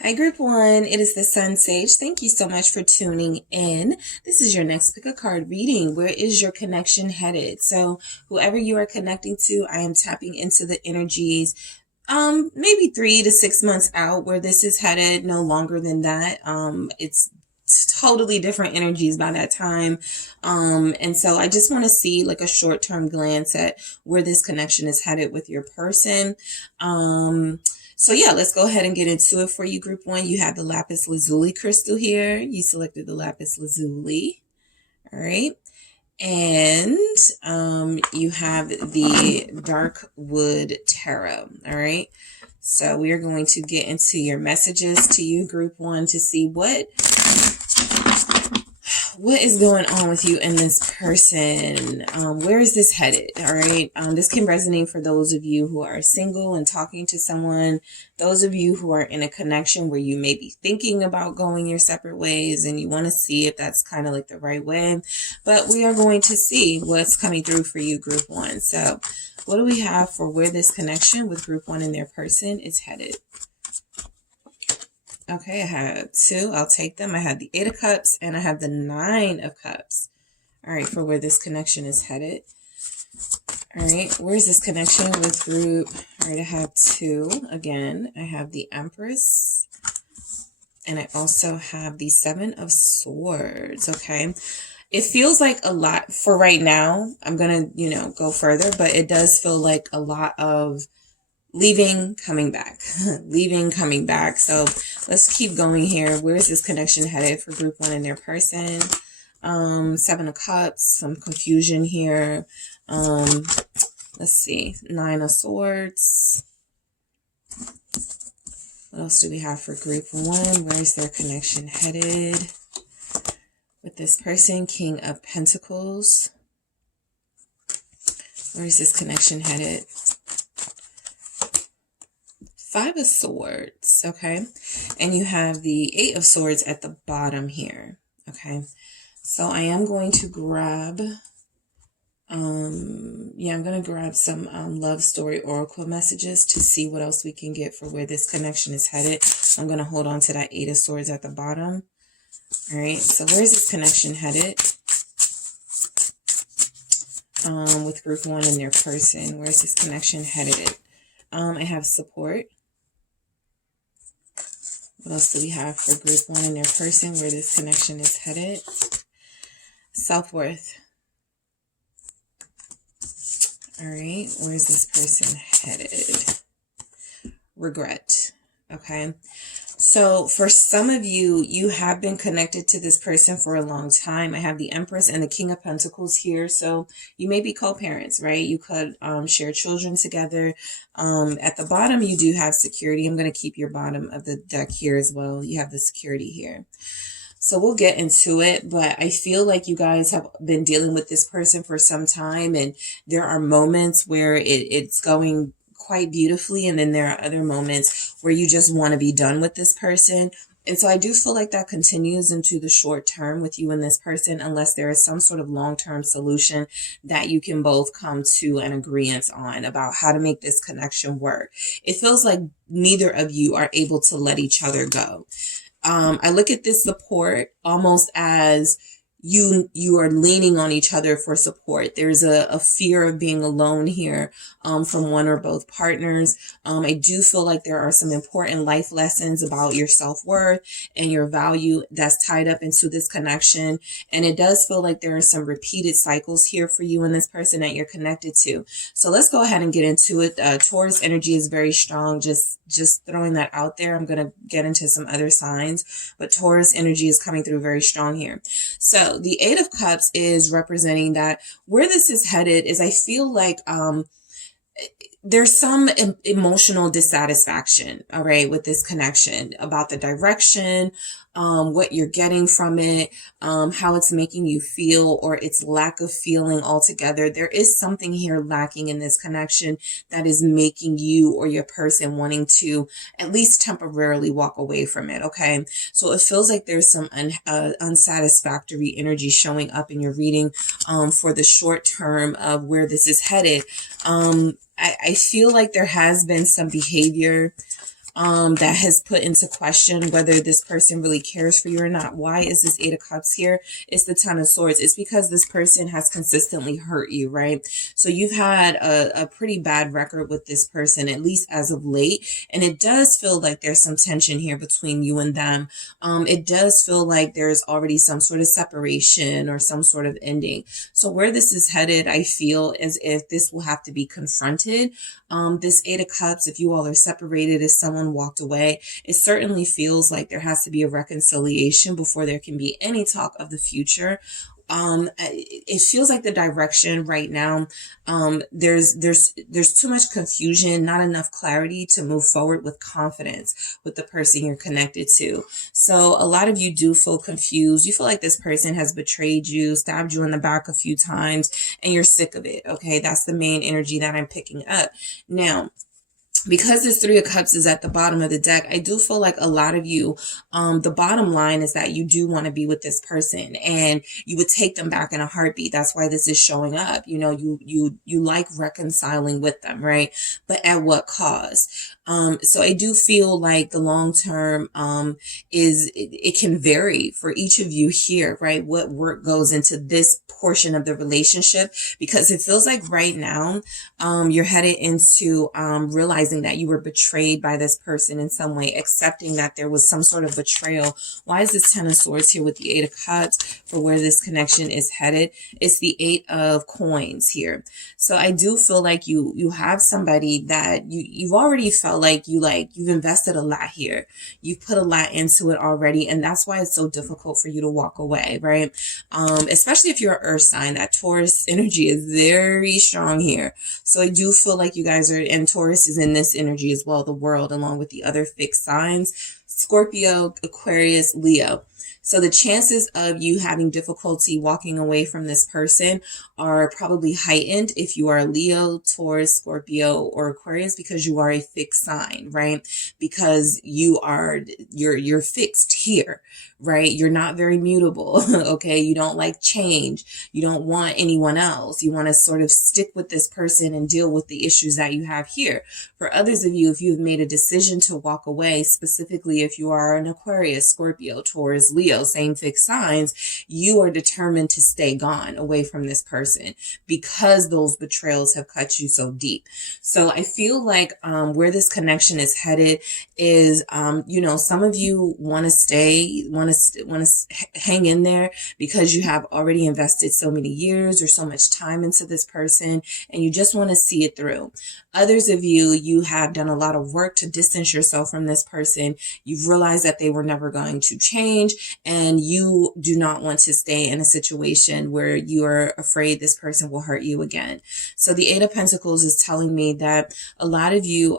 Hi, Group 1. It is the SunSage. Thank you so much for tuning in. This is your next pick a card reading. Where is your connection headed? So whoever you are connecting to, I am tapping into the energies maybe 3 to 6 months out where this is headed, no longer than that. It's totally different energies by that time. And so I just want to see like a short-term glance at where this connection is headed with your person. So yeah, let's go ahead and get into it for you, Group 1. You have the lapis lazuli crystal here. You selected the lapis lazuli. All right. And you have the dark wood tarot. All right. So we are going to get into your messages to you, Group 1, to see what is going on with you and this person. Where is this headed? All right. This can resonate for those of you who are single and talking to someone, those of you who are in a connection where you may be thinking about going your separate ways and you want to see if that's kind of like the right way. But we are going to see what's coming through for you, Group 1. So what do we have for where this connection with Group 1 and their person is headed? Okay, I have 2. I'll take them. I have the 8 of Cups and I have the 9 of Cups. All right, for where this connection is headed. All right, where's this connection with group? All right, I have 2 again. I have the Empress and I also have the 7 of Swords. Okay, it feels like a lot for right now. I'm going to, go further, but it does feel like a lot of leaving, coming back, leaving, coming back. So let's keep going here. Where is this connection headed for Group 1 and their person? 7 of Cups, some confusion here. Let's see, 9 of Swords. What else do we have for Group 1? Where is their connection headed with this person? King of Pentacles. Where is this connection headed? 5 of Swords, okay? And you have the 8 of Swords at the bottom here, okay? So I am going to grab, I'm going to grab some love story oracle messages to see what else we can get for where this connection is headed. I'm going to hold on to that 8 of Swords at the bottom. All right, so where is this connection headed with Group 1 and their person? Where is this connection headed? I have support. What else do we have for Group 1 and their person, where this connection is headed? Self-worth. All right, where is this person headed? Regret. Okay. So for some of you, you have been connected to this person for a long time. I have the Empress and the King of Pentacles here. So you may be co-parents, right? You could share children together. At the bottom, you do have security. I'm going to keep your bottom of the deck here as well. You have the security here. So we'll get into it, but I feel like you guys have been dealing with this person for some time, and there are moments where it's going quite beautifully, and then there are other moments where you just want to be done with this person. And so I do feel like that continues into the short term with you and this person, unless there is some sort of long-term solution that you can both come to an agreement on about how to make this connection work. It feels like neither of you are able to let each other go. I look at this support almost as you are leaning on each other for support. There's a fear of being alone here from one or both partners. I do feel like there are some important life lessons about your self-worth and your value that's tied up into this connection. And it does feel like there are some repeated cycles here for you and this person that you're connected to. So let's go ahead and get into it. Taurus energy is very strong. Just throwing that out there. I'm going to get into some other signs, but Taurus energy is coming through very strong here. So the 8 of Cups is representing that where this is headed is I feel like there's some emotional dissatisfaction, all right, with this connection about the direction, what you're getting from it, how it's making you feel, or its lack of feeling altogether. There is something here lacking in this connection that is making you or your person wanting to at least temporarily walk away from it, okay? So it feels like there's some unsatisfactory energy showing up in your reading for the short term of where this is headed. I feel like there has been some behavior that has put into question whether this person really cares for you or not. Why is this Eight of Cups here? It's the Ten of Swords. It's because this person has consistently hurt you, right? So you've had a pretty bad record with this person, at least as of late. And it does feel like there's some tension here between you and them. It does feel like there's already some sort of separation or some sort of ending. So where this is headed, I feel as if this will have to be confronted. This Eight of Cups, if you all are separated, if someone walked away, it certainly feels like there has to be a reconciliation before there can be any talk of the future. It feels like the direction right now, there's too much confusion, not enough clarity to move forward with confidence with the person you're connected to. So a lot of you do feel confused. You feel like this person has betrayed you, stabbed you in the back a few times, and you're sick of it. Okay. That's the main energy that I'm picking up. Now, because this Three of Cups is at the bottom of the deck, I do feel like a lot of you, the bottom line is that you do want to be with this person and you would take them back in a heartbeat. That's why this is showing up. You know, you like reconciling with them, right? But at what cost? So I do feel like the long term, it can vary for each of you here, right? What work goes into this portion of the relationship, because it feels like right now, you're headed into, realizing that you were betrayed by this person in some way, accepting that there was some sort of betrayal. Why is this Ten of Swords here with the Eight of Cups for where this connection is headed? It's the Eight of Coins here. So I do feel like you have somebody that you've already felt like you've invested a lot here. You've put a lot into it already. And that's why it's so difficult for you to walk away, right? Especially if you're an earth sign, that Taurus energy is very strong here. So I do feel like you guys are, and Taurus is in this energy as well, the world, along with the other fixed signs, Scorpio, Aquarius, Leo. So the chances of you having difficulty walking away from this person are probably heightened if you are Leo, Taurus, Scorpio, or Aquarius, because you are a fixed sign, right? Because you're fixed here, right? You're not very mutable. Okay. You don't like change. You don't want anyone else. You want to sort of stick with this person and deal with the issues that you have here. For others of you, if you've made a decision to walk away, specifically if you are an Aquarius, Scorpio, Taurus, Leo, same fixed signs, you are determined to stay gone away from this person because those betrayals have cut you so deep. So I feel like where this connection is headed is, some of you want to stay, want to hang in there because you have already invested so many years or so much time into this person and you just want to see it through. Others of you, you have done a lot of work to distance yourself from this person. You've realized that they were never going to change and you do not want to stay in a situation where you're afraid this person will hurt you again. So the Eight of Pentacles is telling me that a lot of you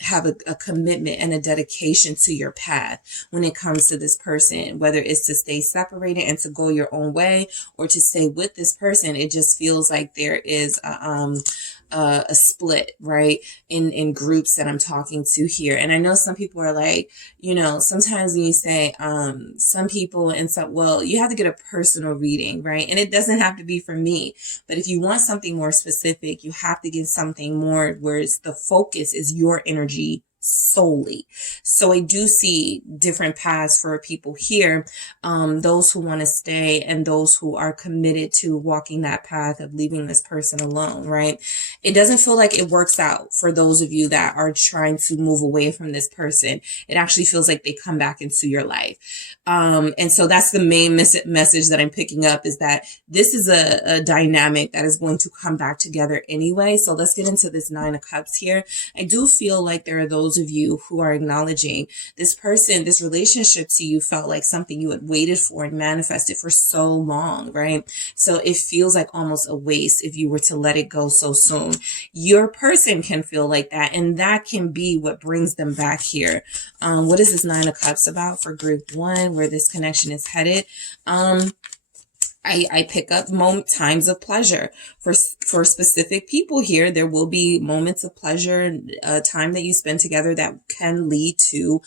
have a commitment and a dedication to your path when it comes to this person, whether it's to stay separated and to go your own way or to stay with this person. It just feels like there is a split, right, in groups that I'm talking to here. And I know some people are like, sometimes when you say some people and some, well, you have to get a personal reading, right? And it doesn't have to be for me, but if you want something more specific, you have to get something more where the focus is your energy solely. So I do see different paths for people here, those who want to stay and those who are committed to walking that path of leaving this person alone, right? It doesn't feel like it works out for those of you that are trying to move away from this person. It actually feels like they come back into your life. And so that's the main message that I'm picking up, is that this is a dynamic that is going to come back together anyway. So let's get into this Nine of Cups here. I do feel like there are those of you who are acknowledging this person, this relationship to you felt like something you had waited for and manifested for so long, right? So it feels like almost a waste if you were to let it go so soon. Your person can feel like that, and that can be what brings them back here. What is this Nine of Cups about for group one, where this connection is headed? I pick up times of pleasure for specific people here. There will be moments of pleasure, time that you spend together that can lead to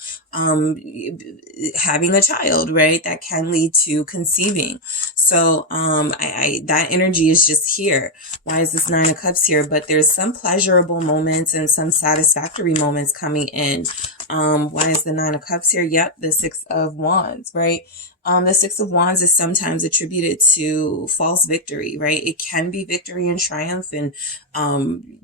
having a child, right? That can lead to conceiving. So that energy is just here. Why is this Nine of Cups here? But there's some pleasurable moments and some satisfactory moments coming in. Why is the Nine of Cups here? Yep, the Six of Wands, right? The Six of Wands is sometimes attributed to false victory, right? It can be victory and triumph and,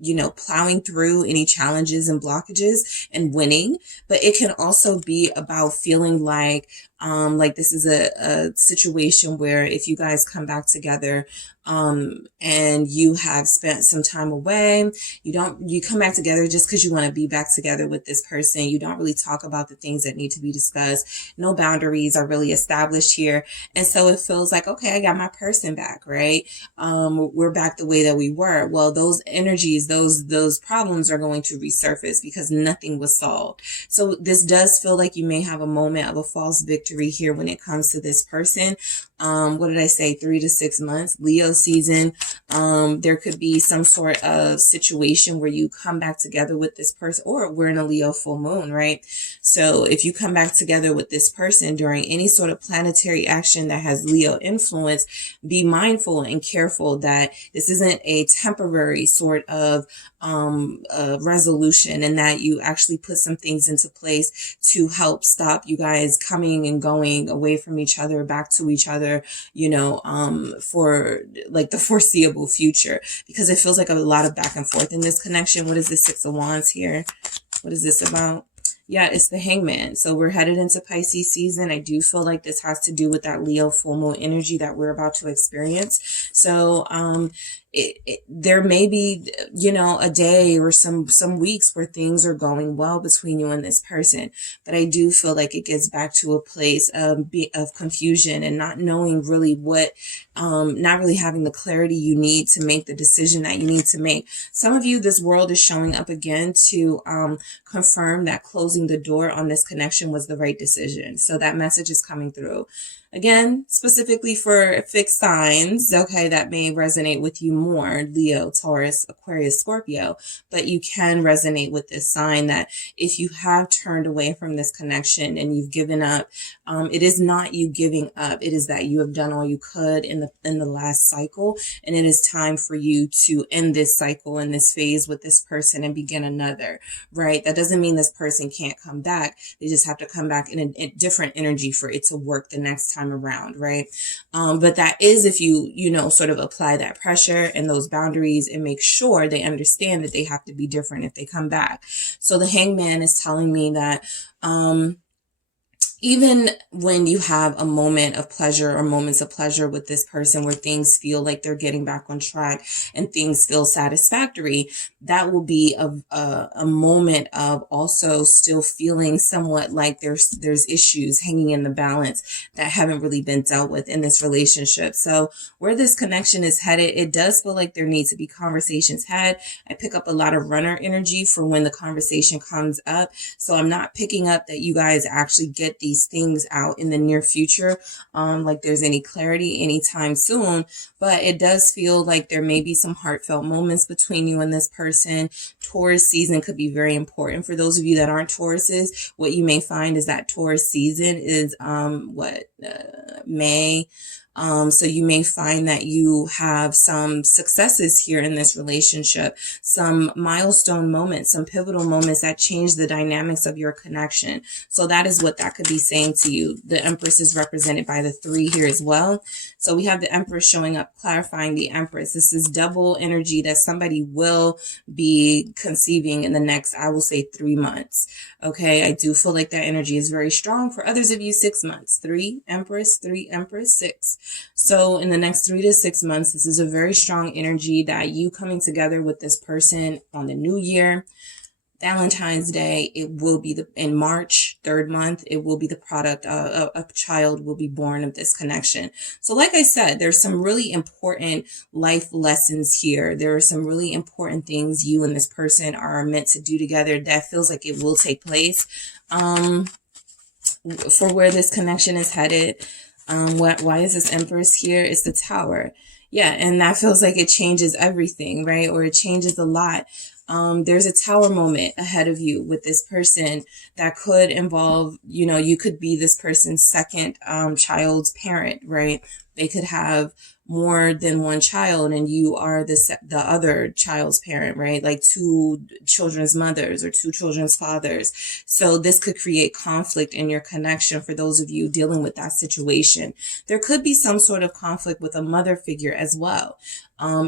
you know, plowing through any challenges and blockages and winning. But it can also be about feeling like this is a situation where if you guys come back together, and you have spent some time away, you come back together just because you want to be back together with this person. You don't really talk about the things that need to be discussed. No boundaries are really established here. And so it feels like, okay, I got my person back, right? We're back the way that we were. Well, those energies, those problems are going to resurface because nothing was solved. So this does feel like you may have a moment of a false victory here when it comes to this person. What did I say? 3 to 6 months, Leo season. There could be some sort of situation where you come back together with this person, or we're in a Leo full moon, right? So if you come back together with this person during any sort of planetary action that has Leo influence, be mindful and careful that this isn't a temporary sort of resolution, and that you actually put some things into place to help stop you guys coming and going away from each other, back to each other, you know, for like the foreseeable future, because it feels like a lot of back and forth in this connection. What is the Six of Wands here? What is this about? Yeah, it's the Hangman. So we're headed into Pisces season. I do feel like this has to do with that Leo full moon energy that we're about to experience. So, there may be, you know, a day or some weeks where things are going well between you and this person. But I do feel like it gets back to a place of confusion and not knowing really what, not really having the clarity you need to make the decision that you need to make. Some of you, this world is showing up again to confirm that closing the door on this connection was the right decision. So that message is coming through. Again, specifically for fixed signs, okay, that may resonate with you more, Leo, Taurus, Aquarius, Scorpio, but you can resonate with this sign that if you have turned away from this connection and you've given up, it is not you giving up. It is that you have done all you could in the last cycle, and it is time for you to end this cycle and this phase with this person and begin another, right? That doesn't mean this person can't come back. They just have to come back in a different energy for it to work the next time around, right? But that is if you know, sort of apply that pressure and those boundaries and make sure they understand that they have to be different if they come back. So the Hangman is telling me that even when you have a moment of pleasure or moments of pleasure with this person where things feel like they're getting back on track and things feel satisfactory, that will be a moment of also still feeling somewhat like there's issues hanging in the balance that haven't really been dealt with in this relationship. So where this connection is headed, it does feel like there needs to be conversations had. I pick up a lot of runner energy for when the conversation comes up. So I'm not picking up that you guys actually get these things out in the near future, like there's any clarity anytime soon, but it does feel like there may be some heartfelt moments between you and this person. Taurus season could be very important for those of you that aren't Tauruses. What you may find is that Taurus season is May. So you may find that you have some successes here in this relationship, some milestone moments, some pivotal moments that change the dynamics of your connection. So that is what that could be saying to you. The Empress is represented by the 3 here as well. So we have the Empress showing up, clarifying the Empress. This is double energy that somebody will be conceiving in the next, I will say, 3 months. Okay, I do feel like that energy is very strong. For others of you, 6 months. 3 Empress, 6. So in the next 3 to 6 months, this is a very strong energy that you coming together with this person on the new year, Valentine's Day, it will be in March, 3rd month, it will be the product of a child will be born of this connection. So like I said, there's some really important life lessons here. There are some really important things you and this person are meant to do together that feels like it will take place. For where this connection is headed. Why is this Empress here? It's the Tower. Yeah, and that feels like it changes everything, right? Or it changes a lot. There's a Tower moment ahead of you with this person that could involve, you know, you could be this person's second child's parent, right? They could have more than one child and you are the other child's parent, right? Like two children's mothers or two children's fathers. So this could create conflict in your connection for those of you dealing with that situation. There could be some sort of conflict with a mother figure as well. I'm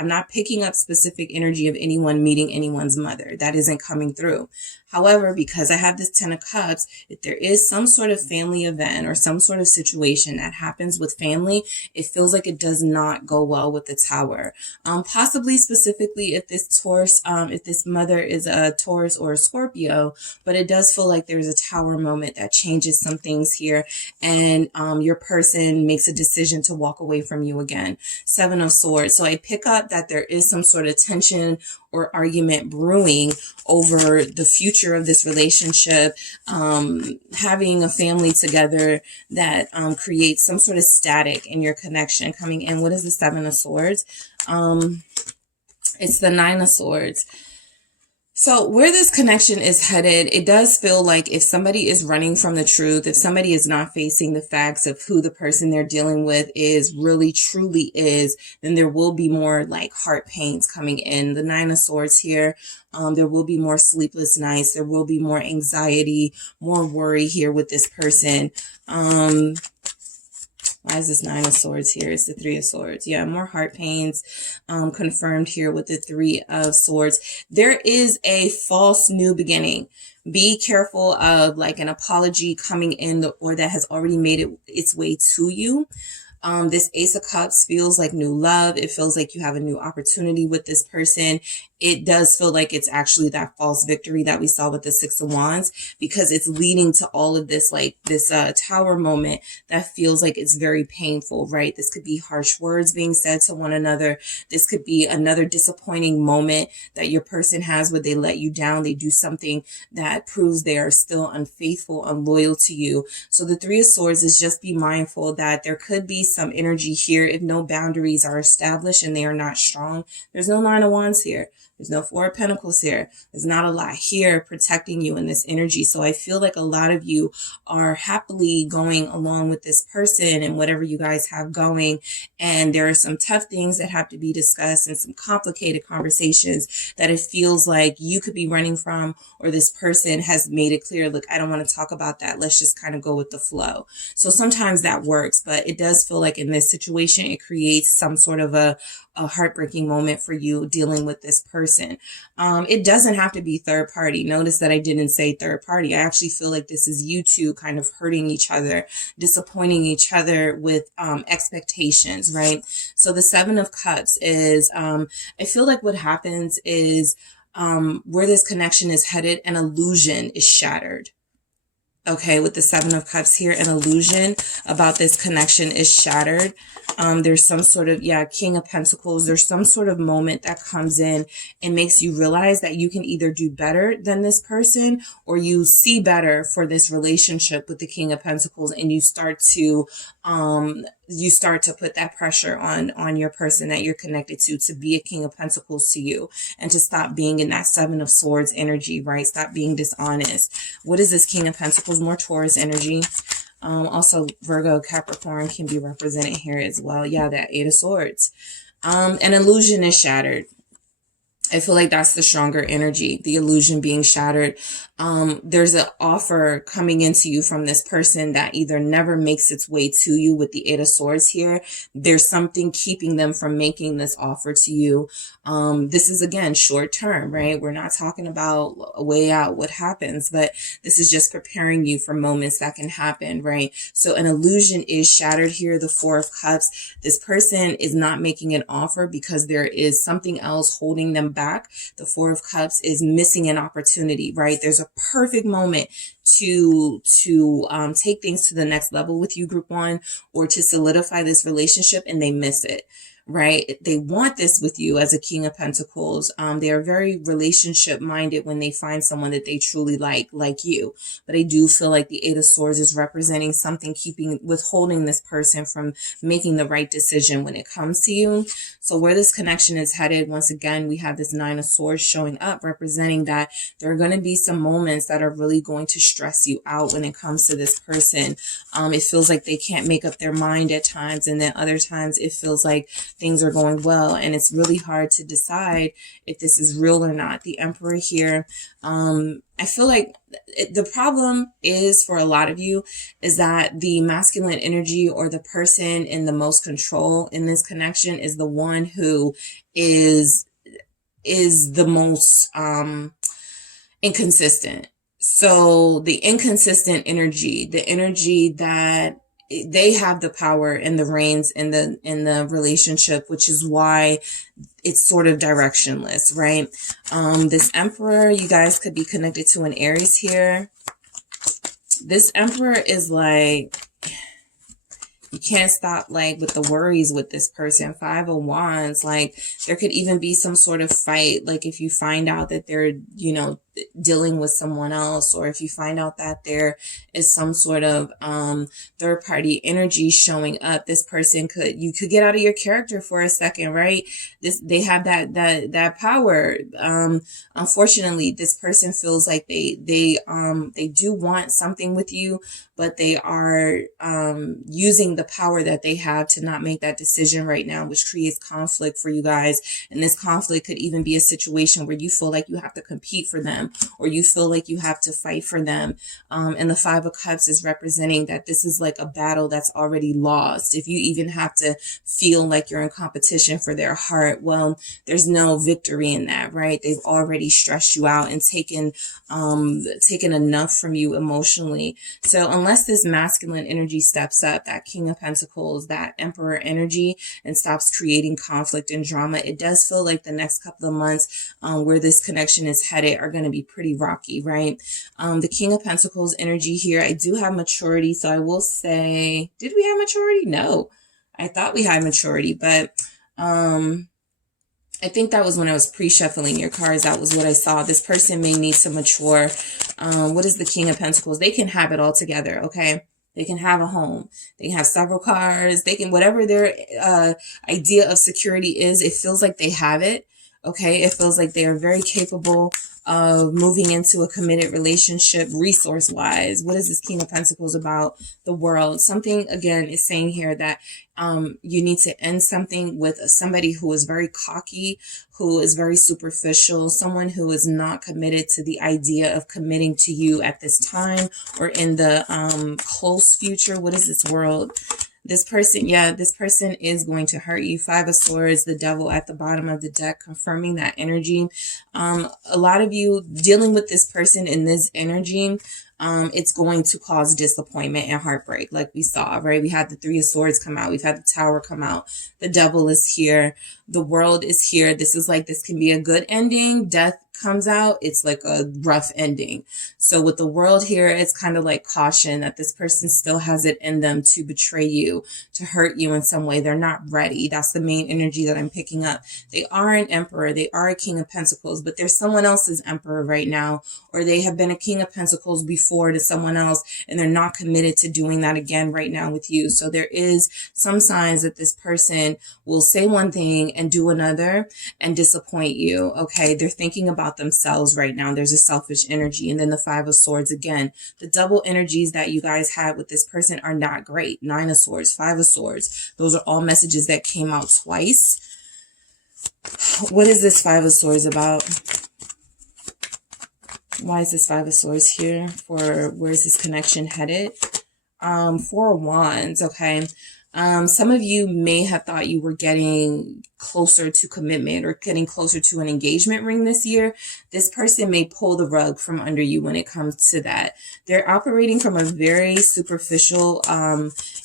not picking up specific energy of anyone meeting anyone's mother. That isn't coming through. However, because I have this 10 of Cups, if there is some sort of family event or some sort of situation that happens with family, it feels like it does not go well with the Tower. Possibly specifically if this mother is a Taurus or a Scorpio, but it does feel like there's a Tower moment that changes some things here, and your person makes a decision to walk away from you again. 7 of Swords. So I pick up that there is some sort of tension or argument brewing over the future of this relationship, having a family together that creates some sort of static in your connection coming in. What is the 7 of Swords? It's the 9 of Swords. So where this connection is headed, it does feel like if somebody is running from the truth, if somebody is not facing the facts of who the person they're dealing with is really truly is, then there will be more like heart pains coming in. The 9 of Swords here, there will be more sleepless nights. There will be more anxiety, more worry here with this person. Why is this 9 of Swords here? It's the 3 of Swords. Yeah, more heart pains confirmed here with the 3 of Swords. There is a false new beginning. Be careful of like an apology coming in or that has already made its way to you. This Ace of Cups feels like new love. It feels like you have a new opportunity with this person. It does feel like it's actually that false victory that we saw with the 6 of Wands, because it's leading to all of this, like this Tower moment that feels like it's very painful, right? This could be harsh words being said to one another. This could be another disappointing moment that your person has where they let you down. They do something that proves they are still unfaithful, unloyal to you. So the 3 of Swords is just be mindful that there could be some energy here if no boundaries are established and they are not strong. There's no 9 of Wands here. There's no 4 of Pentacles here. There's not a lot here protecting you in this energy. So I feel like a lot of you are happily going along with this person and whatever you guys have going. And there are some tough things that have to be discussed and some complicated conversations that it feels like you could be running from, or this person has made it clear, look, I don't want to talk about that. Let's just kind of go with the flow. So sometimes that works, but it does feel like in this situation, it creates some sort of a heartbreaking moment for you dealing with this person. It doesn't have to be third party. Notice that I didn't say third party. I actually feel like this is you two kind of hurting each other, disappointing each other with expectations, right? So the 7 of Cups is, I feel like what happens is where this connection is headed, an illusion is shattered. Okay, with the 7 of Cups here, an illusion about this connection is shattered. There's some sort of, King of Pentacles. There's some sort of moment that comes in and makes you realize that you can either do better than this person, or you see better for this relationship with the King of Pentacles, and you start to put that pressure on your person that you're connected to be a King of Pentacles to you, and to stop being in that 7 of Swords energy, right? Stop being dishonest. What is this King of Pentacles? More Taurus energy. Also Virgo, Capricorn can be represented here as well. Yeah, that 8 of Swords. An illusion is shattered. I feel like that's the stronger energy, the illusion being shattered. There's an offer coming into you from this person that either never makes its way to you with the 8 of Swords here. There's something keeping them from making this offer to you. This is, again, short term, right? We're not talking about a way out, what happens, but this is just preparing you for moments that can happen, right? So an illusion is shattered here, the 4 of Cups. This person is not making an offer because there is something else holding them back. The 4 of Cups is missing an opportunity, right? There's a perfect moment to take things to the next level with you, group 1, or to solidify this relationship, and they miss it, right? They want this with you as a King of Pentacles. They are very relationship minded when they find someone that they truly like you. But I do feel like the Eight of Swords is representing something withholding this person from making the right decision when it comes to you. So where this connection is headed, once again, we have this Nine of Swords showing up, representing that there are going to be some moments that are really going to stress you out when it comes to this person. It feels like they can't make up their mind at times, and then other times it feels like things are going well, and it's really hard to decide if this is real or not. The Emperor here, I feel like the problem is for a lot of you is that the masculine energy or the person in the most control in this connection is the one who is the most inconsistent. So the inconsistent energy, the energy that they have the power and the reins in the relationship, which is why it's sort of directionless, right? This Emperor, you guys could be connected to an Aries here. This Emperor is like, you can't stop like with the worries with this person. Five of Wands, like there could even be some sort of fight. Like if you find out that they're, you know, dealing with someone else, or if you find out that there is some sort of third party energy showing up, this person you could get out of your character for a second, right? They have that power. Unfortunately, this person feels like they do want something with you, but they are using the power that they have to not make that decision right now, which creates conflict for you guys. And this conflict could even be a situation where you feel like you have to compete for them, or you feel like you have to fight for them. And the Five of Cups is representing that this is like a battle that's already lost. If you even have to feel like you're in competition for their heart, well, there's no victory in that, right? They've already stressed you out and taken enough from you emotionally. So unless this masculine energy steps up, that King of Pentacles, that Emperor energy, and stops creating conflict and drama, it does feel like the next couple of months where this connection is headed are going to be pretty rocky, right? The King of Pentacles energy here, I do have maturity, so I will say, did we have maturity? No, I thought we had maturity, but I think that was when I was pre-shuffling your cards. That was what I saw. This person may need to mature. What is the King of Pentacles? They can have it all together, okay? They can have a home. They can have several cars. They can, whatever their idea of security is, it feels like they have it, okay? It feels like they are very capable of moving into a committed relationship resource-wise. What is this King of Pentacles about? The world. Something, again, is saying here that you need to end something with somebody who is very cocky, who is very superficial, someone who is not committed to the idea of committing to you at this time or in the close future. What is this world? This person, yeah, this person is going to hurt you. Five of Swords, the Devil at the bottom of the deck, confirming that energy. A lot of you dealing with this person in this energy, it's going to cause disappointment and heartbreak, like we saw, right? We had the Three of Swords come out. We've had the Tower come out. The Devil is here. The World is here. This is like, this can be a good ending. Death comes out, it's like a rough ending. So with the World here, it's kind of like caution that this person still has it in them to betray you, to hurt you in some way. They're not ready. That's the main energy that I'm picking up. They are an Emperor. They are a King of Pentacles, but they're someone else's Emperor right now, or they have been a King of Pentacles before to someone else, and they're not committed to doing that again right now with you. So there is some signs that this person will say one thing and do another and disappoint you, okay? They're thinking about themselves right now. There's a selfish energy. And then the Five of Swords again. The double energies that you guys had with this person are not great. Nine of Swords, Five of Swords. Those are all messages that came out twice. What is this Five of Swords about? Why is this Five of Swords here? For where is this connection headed? Four of Wands, okay. Some of you may have thought you were getting closer to commitment or getting closer to an engagement ring this year. This person may pull the rug from under you when it comes to that. They're operating from a very superficial,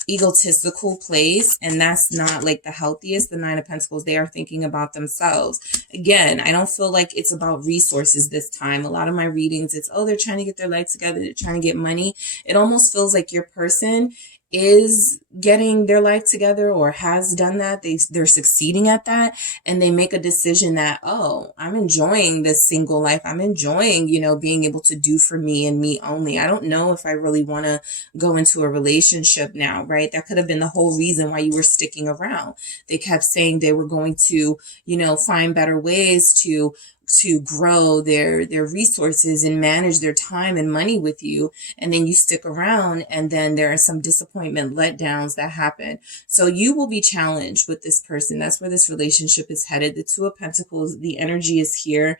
egotistical place, and that's not like the healthiest. The Nine of Pentacles, they are thinking about themselves. Again, I don't feel like it's about resources this time. A lot of my readings, it's, oh, they're trying to get their life together. They're trying to get money. It almost feels like your person is getting their life together or has done that, they're succeeding at that, and they make a decision that, oh, I'm enjoying this single life. I'm enjoying, being able to do for me and me only. I don't know if I really want to go into a relationship now, right? That could have been the whole reason why you were sticking around. They kept saying they were going to, find better ways to grow their resources and manage their time and money with you. And then you stick around, and then there are some disappointment letdowns that happen. So you will be challenged with this person. That's where this relationship is headed. The Two of Pentacles, the energy is here,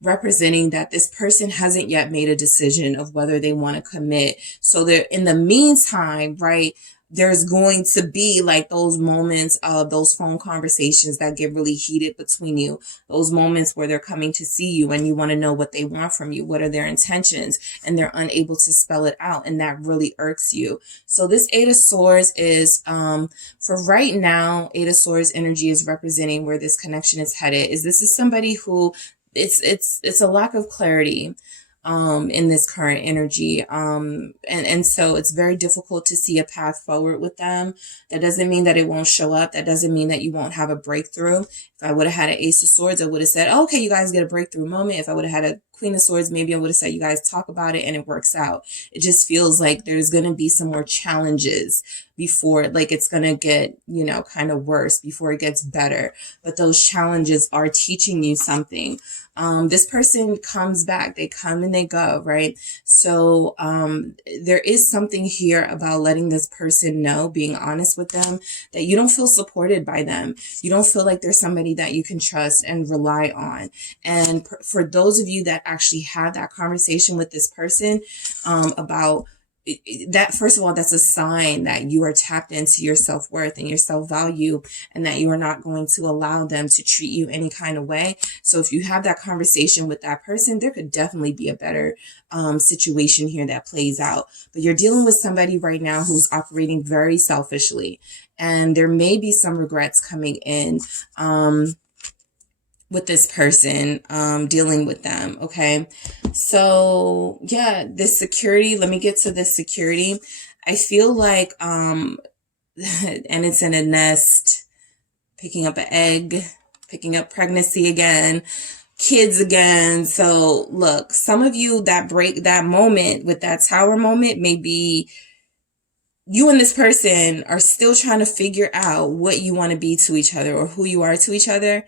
representing that this person hasn't yet made a decision of whether they want to commit. So they're in the meantime, right? There's going to be like those moments of those phone conversations that get really heated between you. Those moments where they're coming to see you and you want to know what they want from you. What are their intentions? And they're unable to spell it out. And that really irks you. So this Eight of Swords is, for right now, Eight of Swords energy is representing where this connection is headed. This is somebody who it's a lack of clarity in this current energy. And so it's very difficult to see a path forward with them. That doesn't mean that it won't show up. That doesn't mean that you won't have a breakthrough. If I would have had an Ace of Swords, I would have said, oh, okay, you guys get a breakthrough moment. If I would have had a Queen of Swords, maybe I would have said, you guys talk about it and it works out. It just feels like there's going to be some more challenges before, like it's going to get, kind of worse before it gets better. But those challenges are teaching you something. This person comes back, they come and they go, right? So, there is something here about letting this person know, being honest with them, that you don't feel supported by them. You don't feel like there's somebody that you can trust and rely on. And for those of you that actually had that conversation with this person, about that, first of all, that's a sign that you are tapped into your self-worth and your self-value, and that you are not going to allow them to treat you any kind of way. So if you have that conversation with that person, there could definitely be a better situation here that plays out. But you're dealing with somebody right now who's operating very selfishly, and there may be some regrets coming in with this person, dealing with them. Okay. So yeah, this security, let me get to this security. I feel like, and it's in a nest, picking up an egg, picking up pregnancy again, kids again. So look, some of you that break that moment with that tower moment, maybe you and this person are still trying to figure out what you want to be to each other or who you are to each other.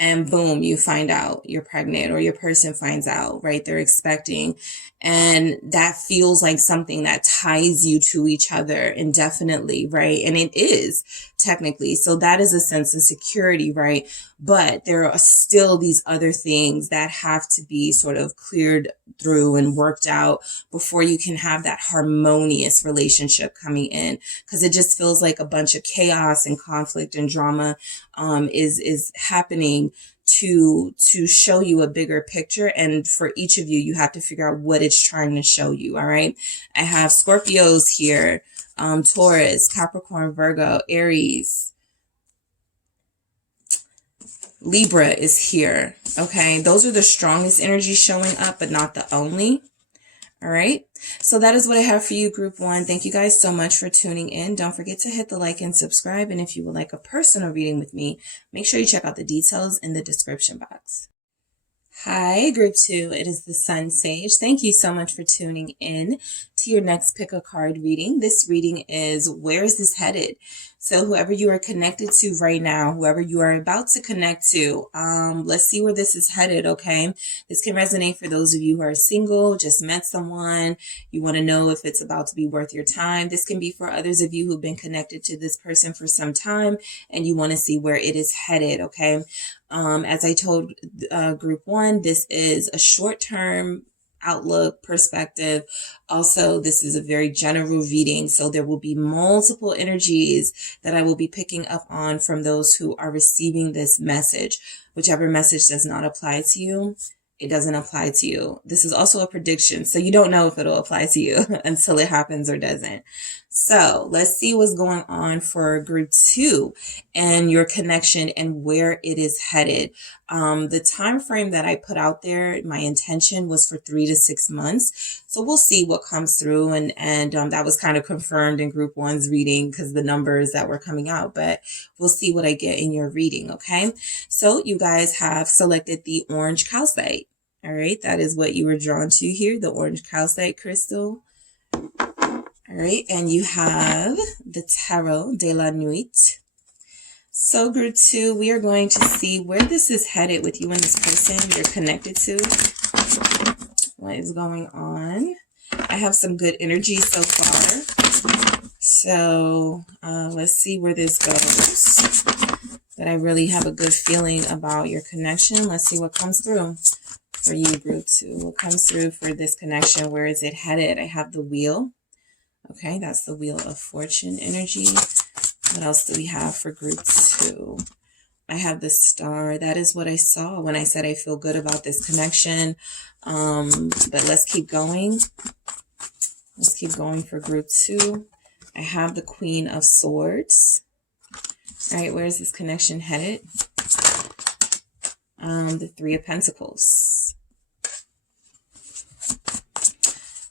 And boom, you find out you're pregnant, or your person finds out, right? They're expecting. And that feels like something that ties you to each other indefinitely, right? And it is technically. So that is a sense of security, right? But there are still these other things that have to be sort of cleared through and worked out before you can have that harmonious relationship coming in. Because it just feels like a bunch of chaos and conflict and drama is happening to show you a bigger picture. And for each of you, you have to figure out what it's trying to show you. All right. I have Scorpios here, Taurus, Capricorn, Virgo, Aries, Libra is here. Okay. Those are the strongest energies showing up, but not the only. All right. So that is what I have for you, group one. Thank you guys so much for tuning in. Don't forget to hit the like and subscribe. And if you would like a personal reading with me, make sure you check out the details in the description box. Hi, group two. It is the Sun Sage. Thank you so much for tuning in to your next pick a card reading. This reading is, where is this headed? So whoever you are connected to right now, whoever you are about to connect to, let's see where this is headed, okay? This can resonate for those of you who are single, just met someone, you want to know if it's about to be worth your time. This can be for others of you who've been connected to this person for some time and you want to see where it is headed, okay? As I told group one, this is a short-term outlook perspective. Also, this is a very general reading, so there will be multiple energies that I will be picking up on from those who are receiving this message. Whichever message does not apply to you, it doesn't apply to you. This is also a prediction, so you don't know if it'll apply to you until it happens or doesn't. So let's see what's going on for group 2 and your connection and where it is headed. The time frame that I put out there, my intention was for 3 to 6 months. So we'll see what comes through. And that was kind of confirmed in group 1's reading because the numbers that were coming out. But we'll see what I get in your reading, okay? So you guys have selected the orange calcite. All right, that is what you were drawn to here, the orange calcite crystal. All right, and you have the Tarot de la Nuit. So group 2, we are going to see where this is headed with you and this person you're connected to. What is going on? I have some good energy so far. So let's see where this goes. But I really have a good feeling about your connection. Let's see what comes through for you, group 2. What comes through for this connection? Where is it headed? I have the Wheel. Okay, that's the Wheel of Fortune energy. What else do we have for group 2? I have the Star. That is what I saw when I said I feel good about this connection. But let's keep going. Let's keep going for group 2. I have the Queen of Swords. All right, where is this connection headed? The Three of Pentacles.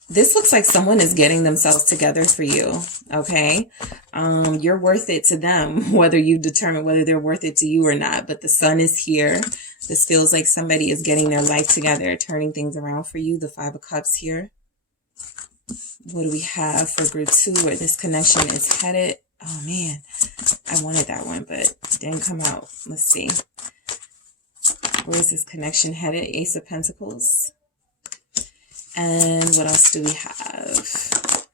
This looks like someone is getting themselves together for you, okay? You're worth it to them, whether you determine whether they're worth it to you or not. But the Sun is here. This feels like somebody is getting their life together, turning things around for you. The Five of Cups here. What do we have for group 2 where this connection is headed? Oh, man. I wanted that one, but it didn't come out. Let's see. Where is this connection headed? Ace of Pentacles. And what else do we have?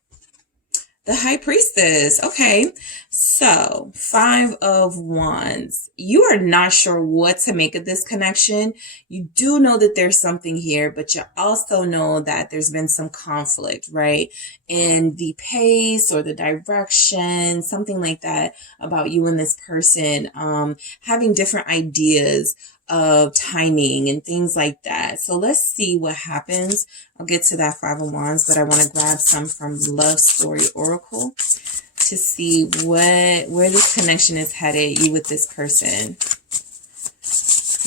The High Priestess. Okay. So, Five of Wands. You are not sure what to make of this connection. You do know that there's something here, but you also know that there's been some conflict, right? In the pace or the direction, something like that about you and this person, having different ideas of timing and things like that. So let's see what happens. I'll get to that Five of Wands, but I want to grab some from Love Story Oracle to see where this connection is headed, you with this person.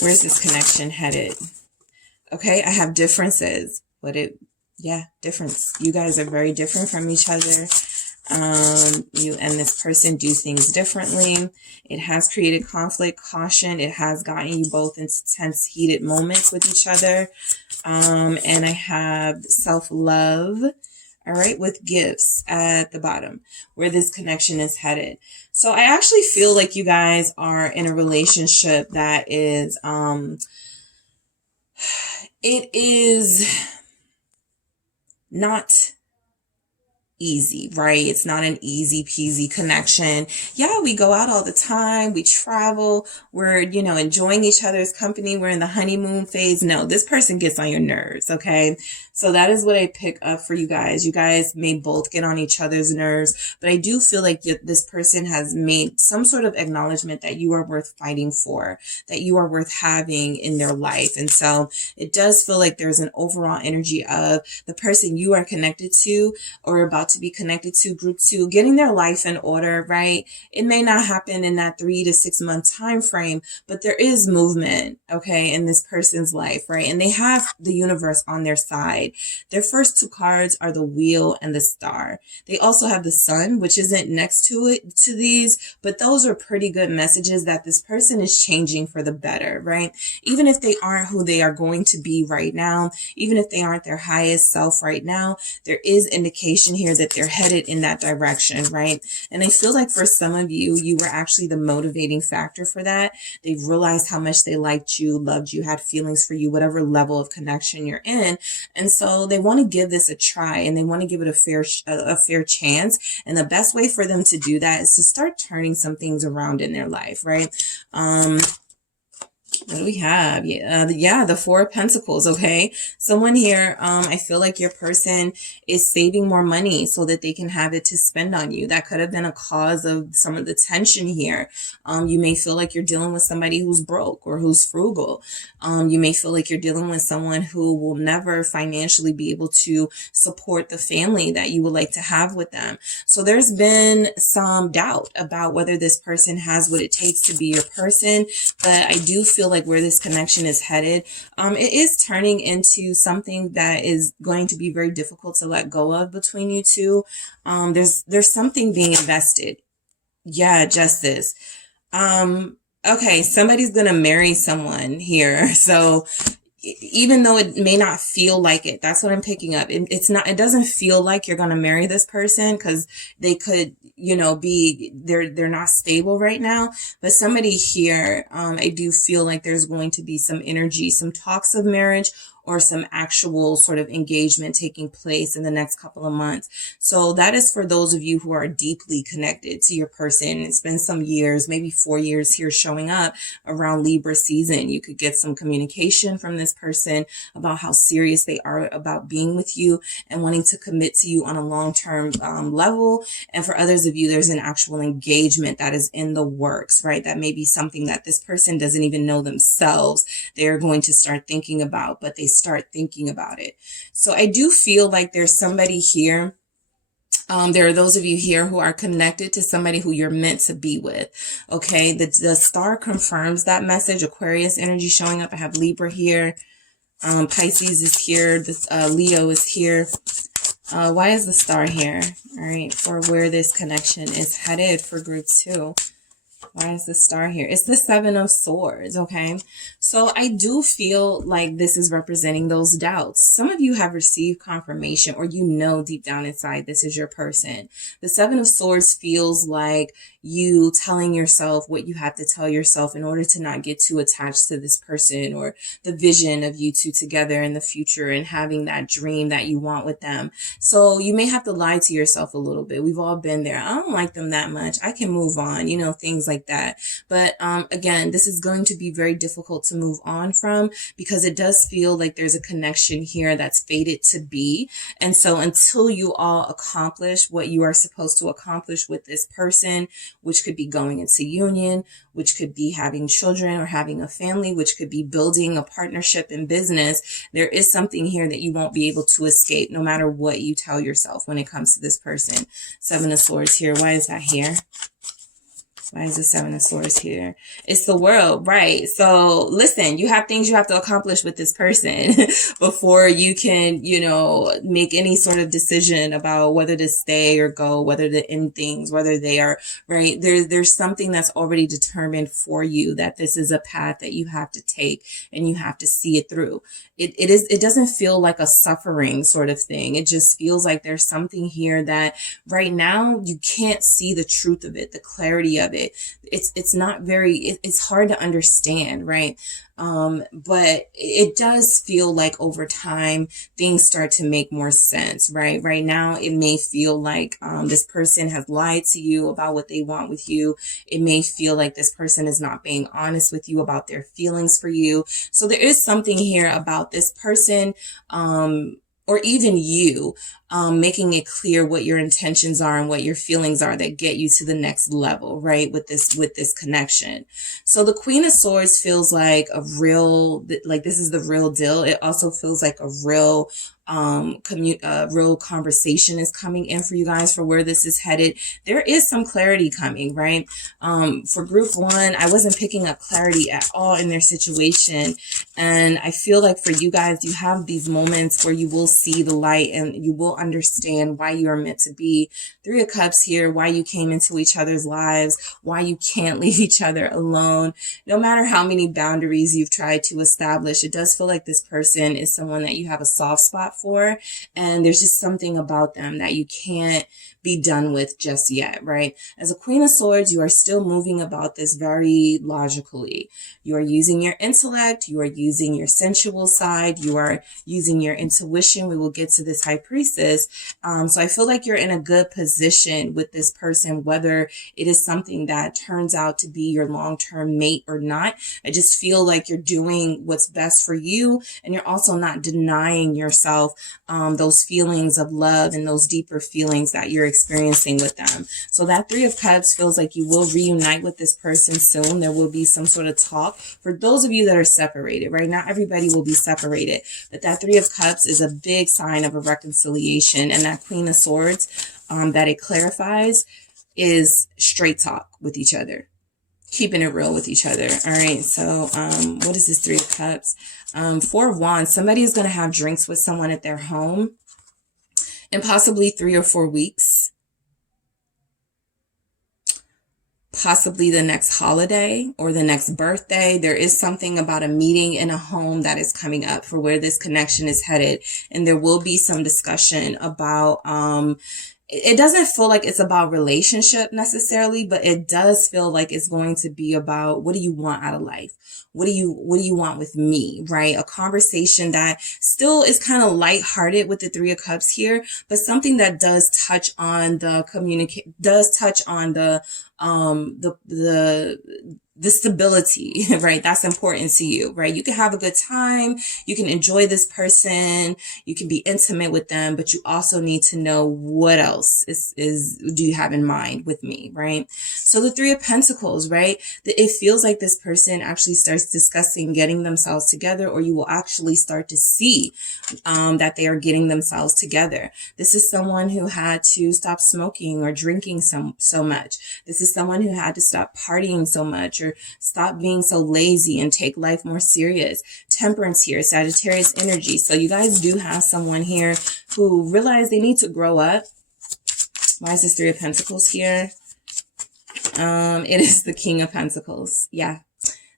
Where's this connection headed? Okay, I have differences. Difference. You guys are very different from each other. You and this person do things differently. It has created conflict, caution. It has gotten you both into tense, heated moments with each other. And I have self-love, all right, with gifts at the bottom, where this connection is headed. So I actually feel like you guys are in a relationship that is, it is not easy, right? It's not an easy peasy connection. Yeah, we go out all the time. We travel. We're, enjoying each other's company. We're in the honeymoon phase. No, this person gets on your nerves. Okay. So that is what I pick up for you guys. You guys may both get on each other's nerves, but I do feel like this person has made some sort of acknowledgement that you are worth fighting for, that you are worth having in their life. And so it does feel like there's an overall energy of the person you are connected to or about to be connected to, group 2, getting their life in order, right? It may not happen in that 3 to 6 month time frame, but there is movement, okay, in this person's life, right? And they have the universe on their side. Their first 2 cards are the Wheel and the Star. They also have the Sun, which isn't next to these, but those are pretty good messages that this person is changing for the better, right? Even if they aren't who they are going to be right now, even if they aren't their highest self right now, there is indication here that they're headed in that direction, right? And I feel like for some of you, you were actually the motivating factor for that. They've realized how much they liked you, loved you, had feelings for you, whatever level of connection you're in. And so they want to give this a try and they want to give it a fair chance. And the best way for them to do that is to start turning some things around in their life, right? What do we have? Yeah, the Four of Pentacles, okay? Someone here, I feel like your person is saving more money so that they can have it to spend on you. That could have been a cause of some of the tension here. You may feel like you're dealing with somebody who's broke or who's frugal. You may feel like you're dealing with someone who will never financially be able to support the family that you would like to have with them. So there's been some doubt about whether this person has what it takes to be your person, but I do feel like where this connection is headed, it is turning into something that is going to be very difficult to let go of between you two. There's something being invested. Yeah, justice. Okay, somebody's gonna marry someone here. So even though it may not feel like it, that's what I'm picking up. It doesn't feel like you're going to marry this person because they could, they're not stable right now. But somebody here, I do feel like there's going to be some energy, some talks of marriage, or some actual sort of engagement taking place in the next couple of months. So that is for those of you who are deeply connected to your person. It's been some years, maybe 4 years here showing up around Libra season. You could get some communication from this person about how serious they are about being with you and wanting to commit to you on a long-term level. And for others of you, there's an actual engagement that is in the works, right? That may be something that this person doesn't even know themselves they're going to start thinking about, but they start thinking about it. So I do feel like there's somebody here. There are those of you here who are connected to somebody who you're meant to be with. Okay. The star confirms that message. Aquarius energy showing up. I have Libra here. Pisces is here. This, Leo is here. Why is the star here? All right. For where this connection is headed for group 2. Why is the star here? It's the Seven of Swords, okay? So I do feel like this is representing those doubts. Some of you have received confirmation, or you know deep down inside this is your person. The Seven of Swords feels like you telling yourself what you have to tell yourself in order to not get too attached to this person, or the vision of you two together in the future and having that dream that you want with them. So you may have to lie to yourself a little bit. We've all been there. I don't like them that much. I can move on, things like that. But again, this is going to be very difficult to move on from, because it does feel like there's a connection here that's fated to be. And so until you all accomplish what you are supposed to accomplish with this person, which could be going into union, which could be having children or having a family, which could be building a partnership in business, there is something here that you won't be able to escape no matter what you tell yourself when it comes to this person. Seven of Swords here. Why is that here? Why is the Seven of Swords here? It's the World, right? So listen, you have things you have to accomplish with this person before you can, make any sort of decision about whether to stay or go, whether to end things, whether they are, right? There's something that's already determined for you, that this is a path that you have to take and you have to see it through. It doesn't feel like a suffering sort of thing. It just feels like there's something here that right now you can't see the truth of it, the clarity of it. It's not very, it's hard to understand, right? But it does feel like over time, things start to make more sense, right? Right now, it may feel like, this person has lied to you about what they want with you. It may feel like this person is not being honest with you about their feelings for you. So there is something here about this person, or even you, making it clear what your intentions are and what your feelings are that get you to the next level, right? With this connection. So the Queen of Swords feels like this is the real deal. It also feels like a real, real conversation is coming in for you guys for where this is headed. There is some clarity coming, right? For group 1, I wasn't picking up clarity at all in their situation. And I feel like for you guys, you have these moments where you will see the light and you will understand why you are meant to be. 3 of Cups here, why you came into each other's lives, why you can't leave each other alone. No matter how many boundaries you've tried to establish, it does feel like this person is someone that you have a soft spot for. And there's just something about them that you can't be done with just yet, right? As a Queen of Swords, you are still moving about this very logically. You are using your intellect, you are using your sensual side, you are using your intuition. We will get to this High Priestess. So I feel like you're in a good position with this person, whether it is something that turns out to be your long-term mate or not. I just feel like you're doing what's best for you, and you're also not denying yourself those feelings of love and those deeper feelings that you're experiencing with them. So that Three of Cups feels like you will reunite with this person soon. There will be some sort of talk. For those of you that are separated, right? Not everybody will be separated, but that Three of Cups is a big sign of a reconciliation. And that Queen of Swords, that it clarifies, is straight talk with each other. Keeping it real with each other. All right. So, what is this Three of Cups? Four of Wands. Somebody is going to have drinks with someone at their home in possibly 3 or 4 weeks. Possibly the next holiday or the next birthday. There is something about a meeting in a home that is coming up for where this connection is headed. And there will be some discussion about, it doesn't feel like it's about relationship necessarily, but it does feel like it's going to be about, what do you want out of life? What do you want with me, right? A conversation that still is kind of lighthearted with the Three of Cups here, but something that does touch on the the stability, right? That's important to you, right? You can have a good time. You can enjoy this person. You can be intimate with them, but you also need to know what else do you have in mind with me, right? So the Three of Pentacles, right? It feels like this person actually starts discussing getting themselves together, or you will actually start to see that they are getting themselves together. This is someone who had to stop smoking or drinking so much. This is someone who had to stop partying so much, or stop being so lazy and take life more serious. Temperance here, Sagittarius energy. So you guys do have someone here who realize they need to grow up. Why is this Three of Pentacles here? It is the King of Pentacles. Yeah.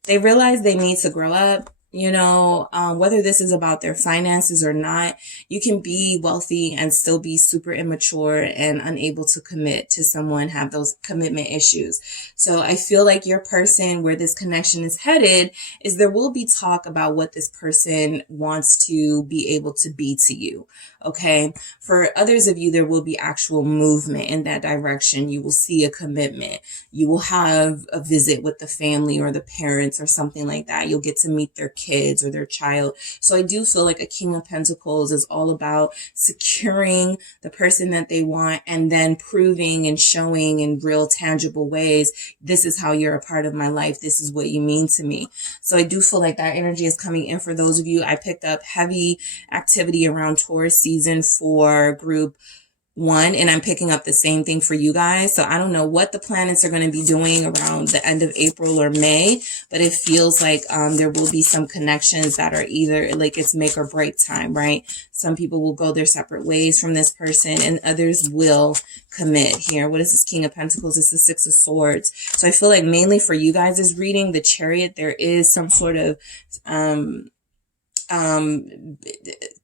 They realize they need to grow up. You know, whether this is about their finances or not, you can be wealthy and still be super immature and unable to commit to someone, have those commitment issues. So I feel like your person, where this connection is headed, is there will be talk about what this person wants to be able to be to you. Okay. For others of you, there will be actual movement in that direction. You will see a commitment. You will have a visit with the family or the parents or something like that. You'll get to meet their kids or their child. So I do feel like a King of Pentacles is all about securing the person that they want and then proving and showing in real tangible ways, this is how you're a part of my life. This is what you mean to me. So I do feel like that energy is coming in for those of you. I picked up heavy activity around Taurus season for group 1, and I'm picking up the same thing for you guys. So I don't know what the planets are going to be doing around the end of April or May, but it feels like there will be some connections that are either like it's make or break time, right? Some people will go their separate ways from this person and others will commit here. What is this King of Pentacles? It's the Six of Swords. So I feel like mainly for you guys is reading the Chariot, there is some sort of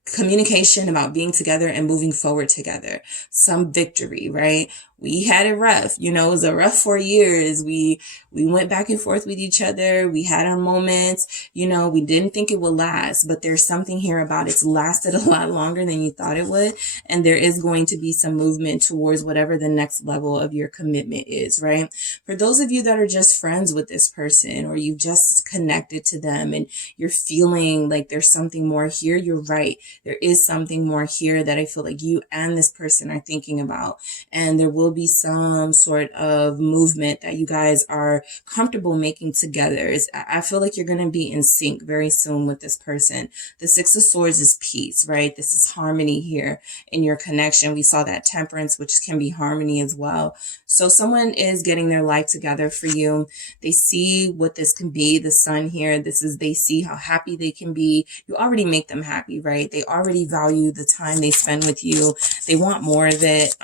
communication about being together and moving forward together. Some victory, right? We had it rough. You know, it was a rough 4 years. We went back and forth with each other. We had our moments. You know, we didn't think it would last, but there's something here about it's lasted a lot longer than you thought it would. And there is going to be some movement towards whatever the next level of your commitment is, right? For those of you that are just friends with this person, or you've just connected to them and you're feeling like there's something more here, you're right. There is something more here that I feel like you and this person are thinking about. And there will be some sort of movement that you guys are comfortable making together. I feel like you're going to be in sync very soon with this person. The Six of Swords is peace, right? This is harmony here in your connection. We saw that Temperance, which can be harmony as well. So someone is getting their life together for you. They see what this can be. The Sun here, they see how happy they can be. You already make them happy, right? They already value the time they spend with you. They want more of it.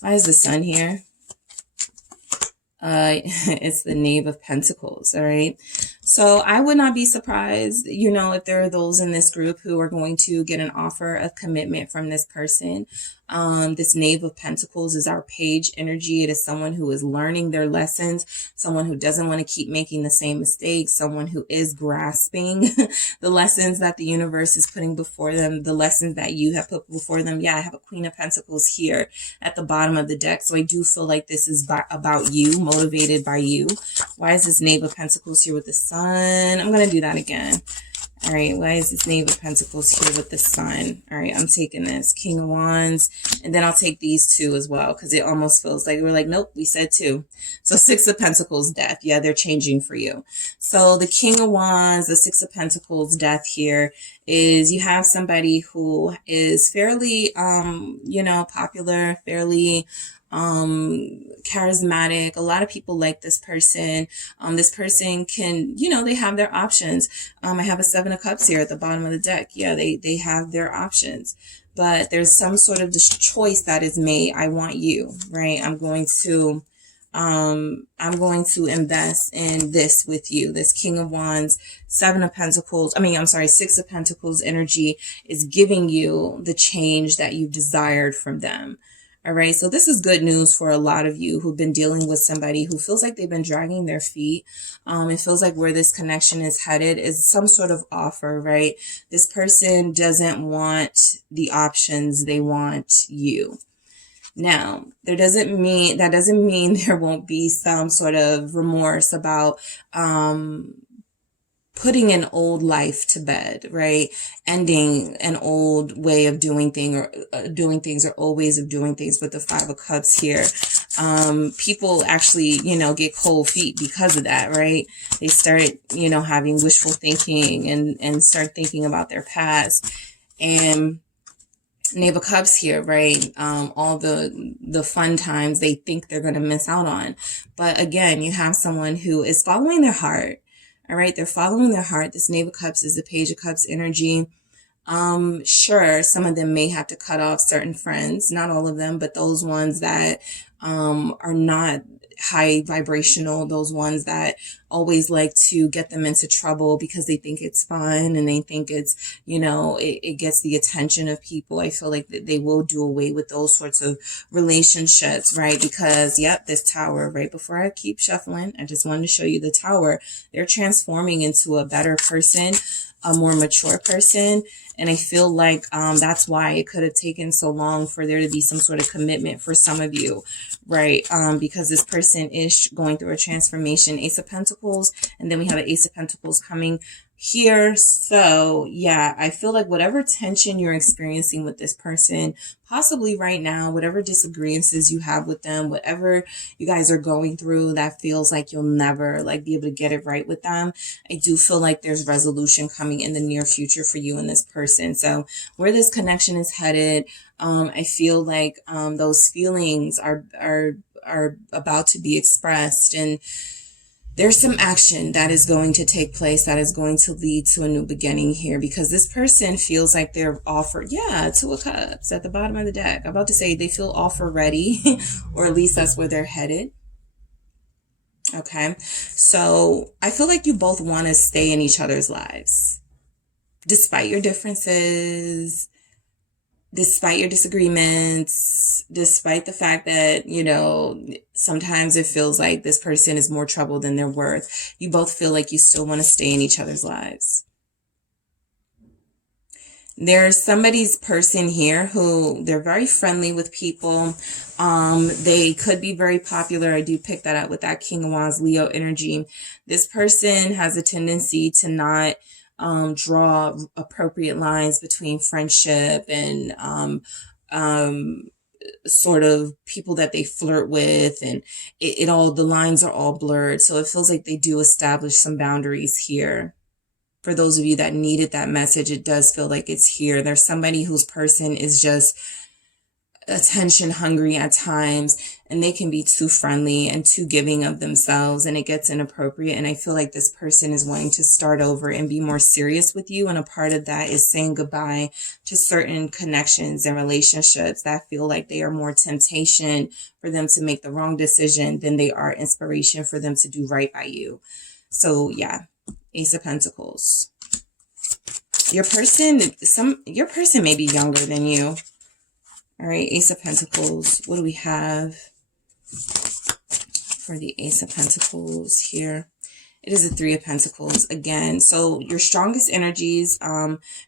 Why is the Sun here? It's the Knave of Pentacles, all right? So I would not be surprised, you know, if there are those in this group who are going to get an offer of commitment from this person. This Knave of Pentacles is our page energy. It is someone who is learning their lessons, someone who doesn't want to keep making the same mistakes, someone who is grasping the lessons that the universe is putting before them, the lessons that you have put before them. Yeah, I have a Queen of Pentacles here at the bottom of the deck. So I do feel like this is about you, motivated by you. Why is this Knave of Pentacles here with the Sun? I'm going to do that again. All right, why is this Knave of Pentacles here with the Sun? All right, I'm taking this King of Wands, and then I'll take these two as well, because it almost feels like we're like, nope, we said two. So Six of Pentacles, death. Yeah, they're changing for you. So the King of Wands, the Six of Pentacles, death here is you have somebody who is fairly, you know, popular, fairly charismatic. A lot of people like this person. This person can, you know, they have their options. I have a Seven of Cups here at the bottom of the deck. Yeah, they have their options, but there's some sort of this choice that is made. I want you, right? I'm going to invest in this with you. This King of Wands, Seven of Pentacles, Six of Pentacles energy is giving you the change that you desired from them. All right, so this is good news for a lot of you who've been dealing with somebody who feels like they've been dragging their feet. It feels like where this connection is headed is some sort of offer, right? This person doesn't want the options, they want you. Now, that doesn't mean there won't be some sort of remorse about putting an old life to bed, right? Ending an old way of doing things or old ways of doing things with the Five of Cups here. People actually, you know, get cold feet because of that, right? They start, you know, having wishful thinking and start thinking about their past. And Knave of Cups here, right? All the fun times they think they're going to miss out on. But again, you have someone who is following their heart. All right, they're following their heart. This Knave of Cups is the Page of Cups energy. Sure, some of them may have to cut off certain friends, not all of them, but those ones that are not high vibrational, those ones that always like to get them into trouble because they think it's fun and they think it's, you know, it gets the attention of people. I feel like they will do away with those sorts of relationships, right? Because, yep, this Tower, right before I keep shuffling, I just wanted to show you the Tower. They're transforming into a better person, a more mature person. And I feel like that's why it could have taken so long for there to be some sort of commitment for some of you, right? Because this person is going through a transformation. Ace of Pentacles, and then we have an Ace of Pentacles coming here. So yeah, I feel like whatever tension you're experiencing with this person, possibly right now, whatever disagreements you have with them, whatever you guys are going through that feels like you'll never like be able to get it right with them, I do feel like there's resolution coming in the near future for you and this person. So where this connection is headed, I feel like those feelings are about to be expressed, and there's some action that is going to take place that is going to lead to a new beginning here, because this person feels like they're offered, yeah, Two of Cups at the bottom of the deck. I'm about to say they feel offer ready, or at least that's where they're headed. Okay, so I feel like you both want to stay in each other's lives, despite your differences, despite your disagreements, despite the fact that, you know, sometimes it feels like this person is more trouble than they're worth. You both feel like you still want to stay in each other's lives. There's somebody's person here who they're very friendly with people. They could be very popular. I do pick that up with that King of Wands, Leo energy. This person has a tendency to not draw appropriate lines between friendship and sort of people that they flirt with, and it all, the lines are all blurred. So it feels like they do establish some boundaries here. For those of you that needed that message, it does feel like it's here. There's somebody whose person is just attention hungry at times, and they can be too friendly and too giving of themselves, and it gets inappropriate. And I feel like this person is wanting to start over and be more serious with you, and a part of that is saying goodbye to certain connections and relationships that feel like they are more temptation for them to make the wrong decision than they are inspiration for them to do right by you. So yeah, Ace of Pentacles. Your person may be younger than you. All right, Ace of Pentacles. What do we have for the Ace of Pentacles here? It is a Three of Pentacles again. So your strongest energies,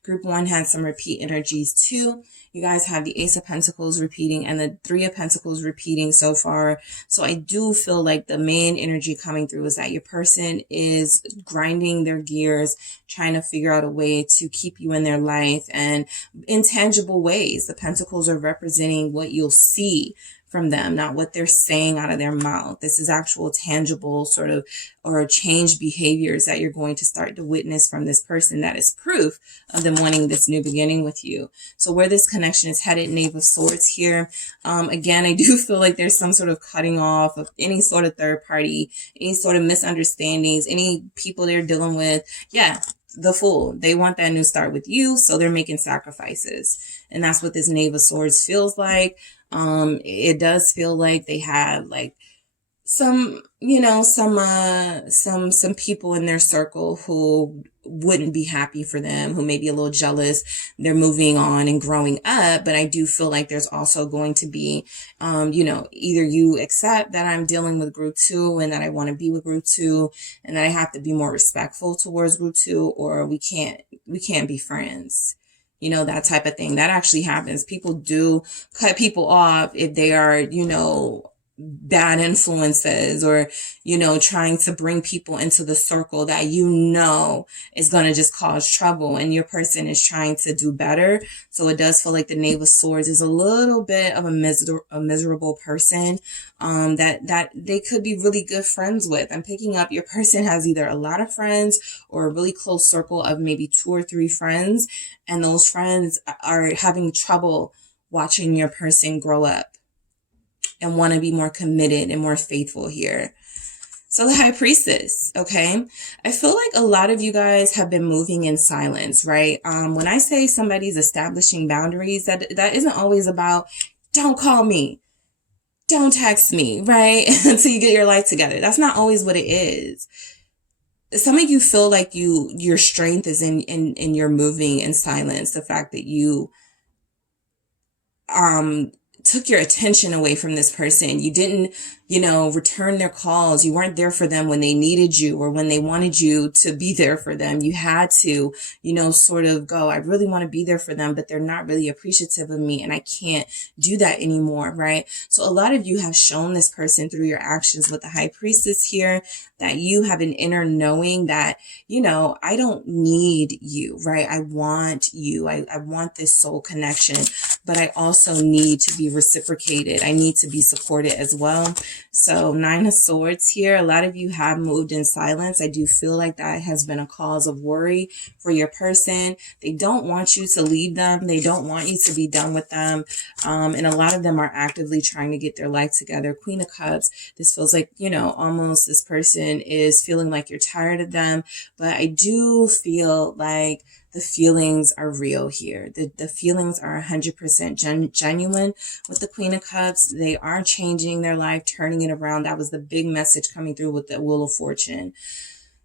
group one had some repeat energies too. You guys have the Ace of Pentacles repeating and the Three of Pentacles repeating so far. So I do feel like the main energy coming through is that your person is grinding their gears, trying to figure out a way to keep you in their life and in tangible ways. The Pentacles are representing what you'll see from them, not what they're saying out of their mouth. This is actual tangible sort of or changed behaviors that you're going to start to witness from this person. That is proof of them wanting this new beginning with you. So where this connection is headed, Knave of Swords here. Again, I do feel like there's some sort of cutting off of any sort of third party, any sort of misunderstandings, any people they're dealing with. Yeah, the Fool. They want that new start with you, so they're making sacrifices. And that's what this Knave of Swords feels like. It does feel like they have like some, you know, some people in their circle who wouldn't be happy for them, who may be a little jealous. They're moving on and growing up, but I do feel like there's also going to be, you know, either you accept that I'm dealing with group two and that I want to be with group two and that I have to be more respectful towards group two, or we can't be friends. You know, that type of thing. That actually happens. People do cut people off if they are, you know, bad influences or, you know, trying to bring people into the circle that you know is going to just cause trouble, and your person is trying to do better. So it does feel like the Knave of Swords is a little bit of a miserable person that they could be really good friends with. I'm picking up your person has either a lot of friends or a really close circle of maybe 2 or 3 friends, and those friends are having trouble watching your person grow up and want to be more committed and more faithful here. So the High Priestess, okay? I feel like a lot of you guys have been moving in silence, right? When I say somebody's establishing boundaries, that isn't always about, don't call me, don't text me, right? Until you get your life together. That's not always what it is. Some of you feel like your strength is in your moving in silence. The fact that you, took your attention away from this person. You didn't, you know, return their calls. You weren't there for them when they needed you or when they wanted you to be there for them. You had to, you know, sort of go, I really want to be there for them, but they're not really appreciative of me and I can't do that anymore, right? So a lot of you have shown this person through your actions with the High Priestess here that you have an inner knowing that, you know, I don't need you, right? I want you. I want this soul connection, but I also need to be reciprocated. I need to be supported as well. So 9 of Swords here. A lot of you have moved in silence. I do feel like that has been a cause of worry for your person. They don't want you to leave them. They don't want you to be done with them. And a lot of them are actively trying to get their life together. Queen of Cups. This feels like, you know, almost this person is feeling like you're tired of them. But I do feel like the feelings are real here. The feelings are 100% genuine with the Queen of Cups. They are changing their life, turning it around. That was the big message coming through with the Wheel of Fortune.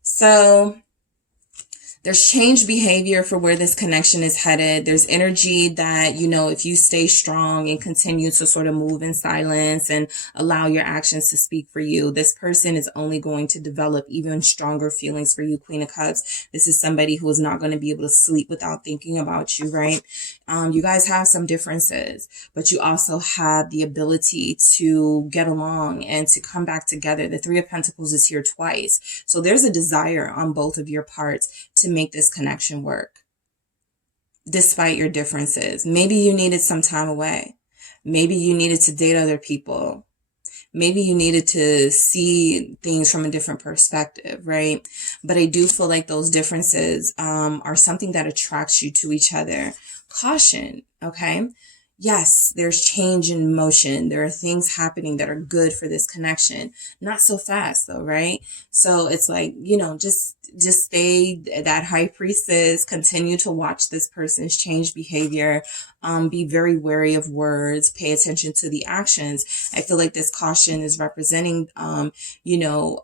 So there's changed behavior for where this connection is headed. There's energy that, you know, if you stay strong and continue to sort of move in silence and allow your actions to speak for you, this person is only going to develop even stronger feelings for you, Queen of Cups. This is somebody who is not going to be able to sleep without thinking about you, right? You guys have some differences, but you also have the ability to get along and to come back together. The Three of Pentacles is here twice. So there's a desire on both of your parts to make this connection work, despite your differences. Maybe you needed some time away. Maybe you needed to date other people. Maybe you needed to see things from a different perspective, right? But I do feel like those differences are something that attracts you to each other. Caution, okay? Yes, there's change in motion. There are things happening that are good for this connection. Not so fast though, right? So it's like, you know, just stay that High Priestess, continue to watch this person's change behavior, be very wary of words, pay attention to the actions. I feel like this caution is representing, you know,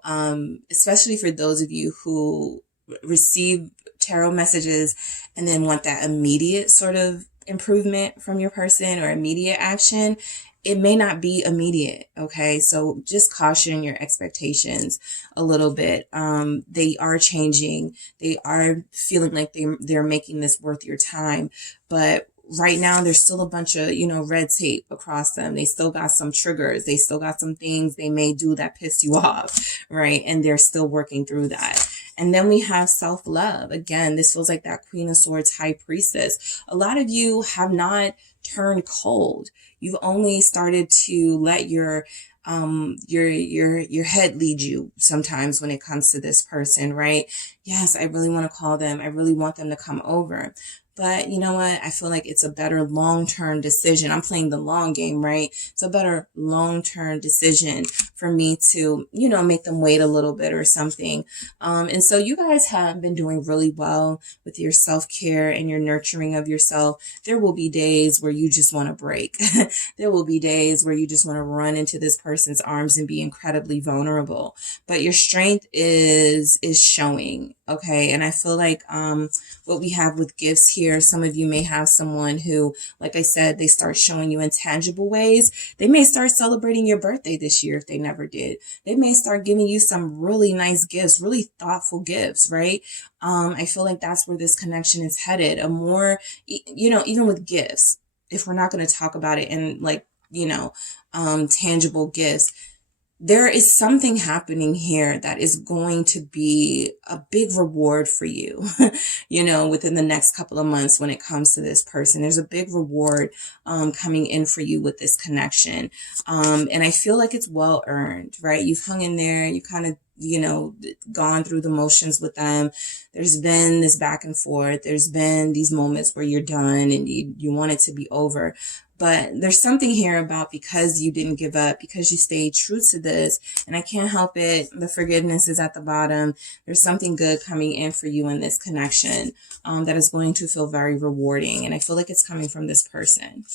especially for those of you who receive tarot messages and then want that immediate sort of improvement from your person or immediate action, it may not be immediate. Okay. So just caution your expectations a little bit. They are changing. They are feeling like they're making this worth your time. But right now, there's still a bunch of, red tape across them. They still got some triggers. They still got some things they may do that piss you off, right? And they're still working through that. And then we have self-love. Again, this feels like that Queen of Swords, High Priestess. A lot of you have not turned cold. You've only started to let your head lead you sometimes when it comes to this person, right? Yes, I really want to call them. I really want them to come over. But you know what? I feel like it's a better long-term decision. I'm playing the long game, right? It's a better long-term decision for me to, make them wait a little bit or something. And so you guys have been doing really well with your self-care and your nurturing of yourself. There will be days where you just want to break. There will be days where you just want to run into this person's arms and be incredibly vulnerable. But your strength is showing. Okay. And I feel like what we have with gifts here, some of you may have someone who, like I said, they start showing you in tangible ways. They may start celebrating your birthday this year if they never did. They may start giving you some really nice gifts, really thoughtful gifts, right? I feel like that's where this connection is headed. A more, even with gifts, if we're not going to talk about it in tangible gifts, there is something happening here that is going to be a big reward for you, within the next couple of months when it comes to this person. There's a big reward coming in for you with this connection. And I feel like it's well earned, right? You've hung in there. You kind of, gone through the motions with them. There's been this back and forth. There's been these moments where you're done and you want it to be over. But there's something here about because you didn't give up, because you stayed true to this, and I can't help it. The forgiveness is at the bottom. There's something good coming in for you in this connection that is going to feel very rewarding. And I feel like it's coming from this person.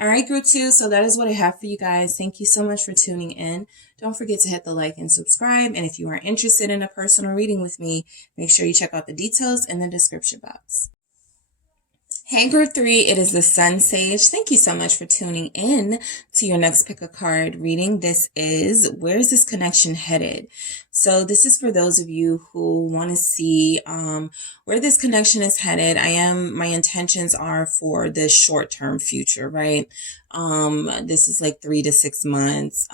All right, group 2. So that is what I have for you guys. Thank you so much for tuning in. Don't forget to hit the like and subscribe. And if you are interested in a personal reading with me, make sure you check out the details in the description box. Hey, group 3, it is the SunSage. Thank you so much for tuning in to your next pick a card reading. This is, where is this connection headed? So this is for those of you who want to see where this connection is headed. My intentions are for the short-term future, right? This is like 3 to 6 months.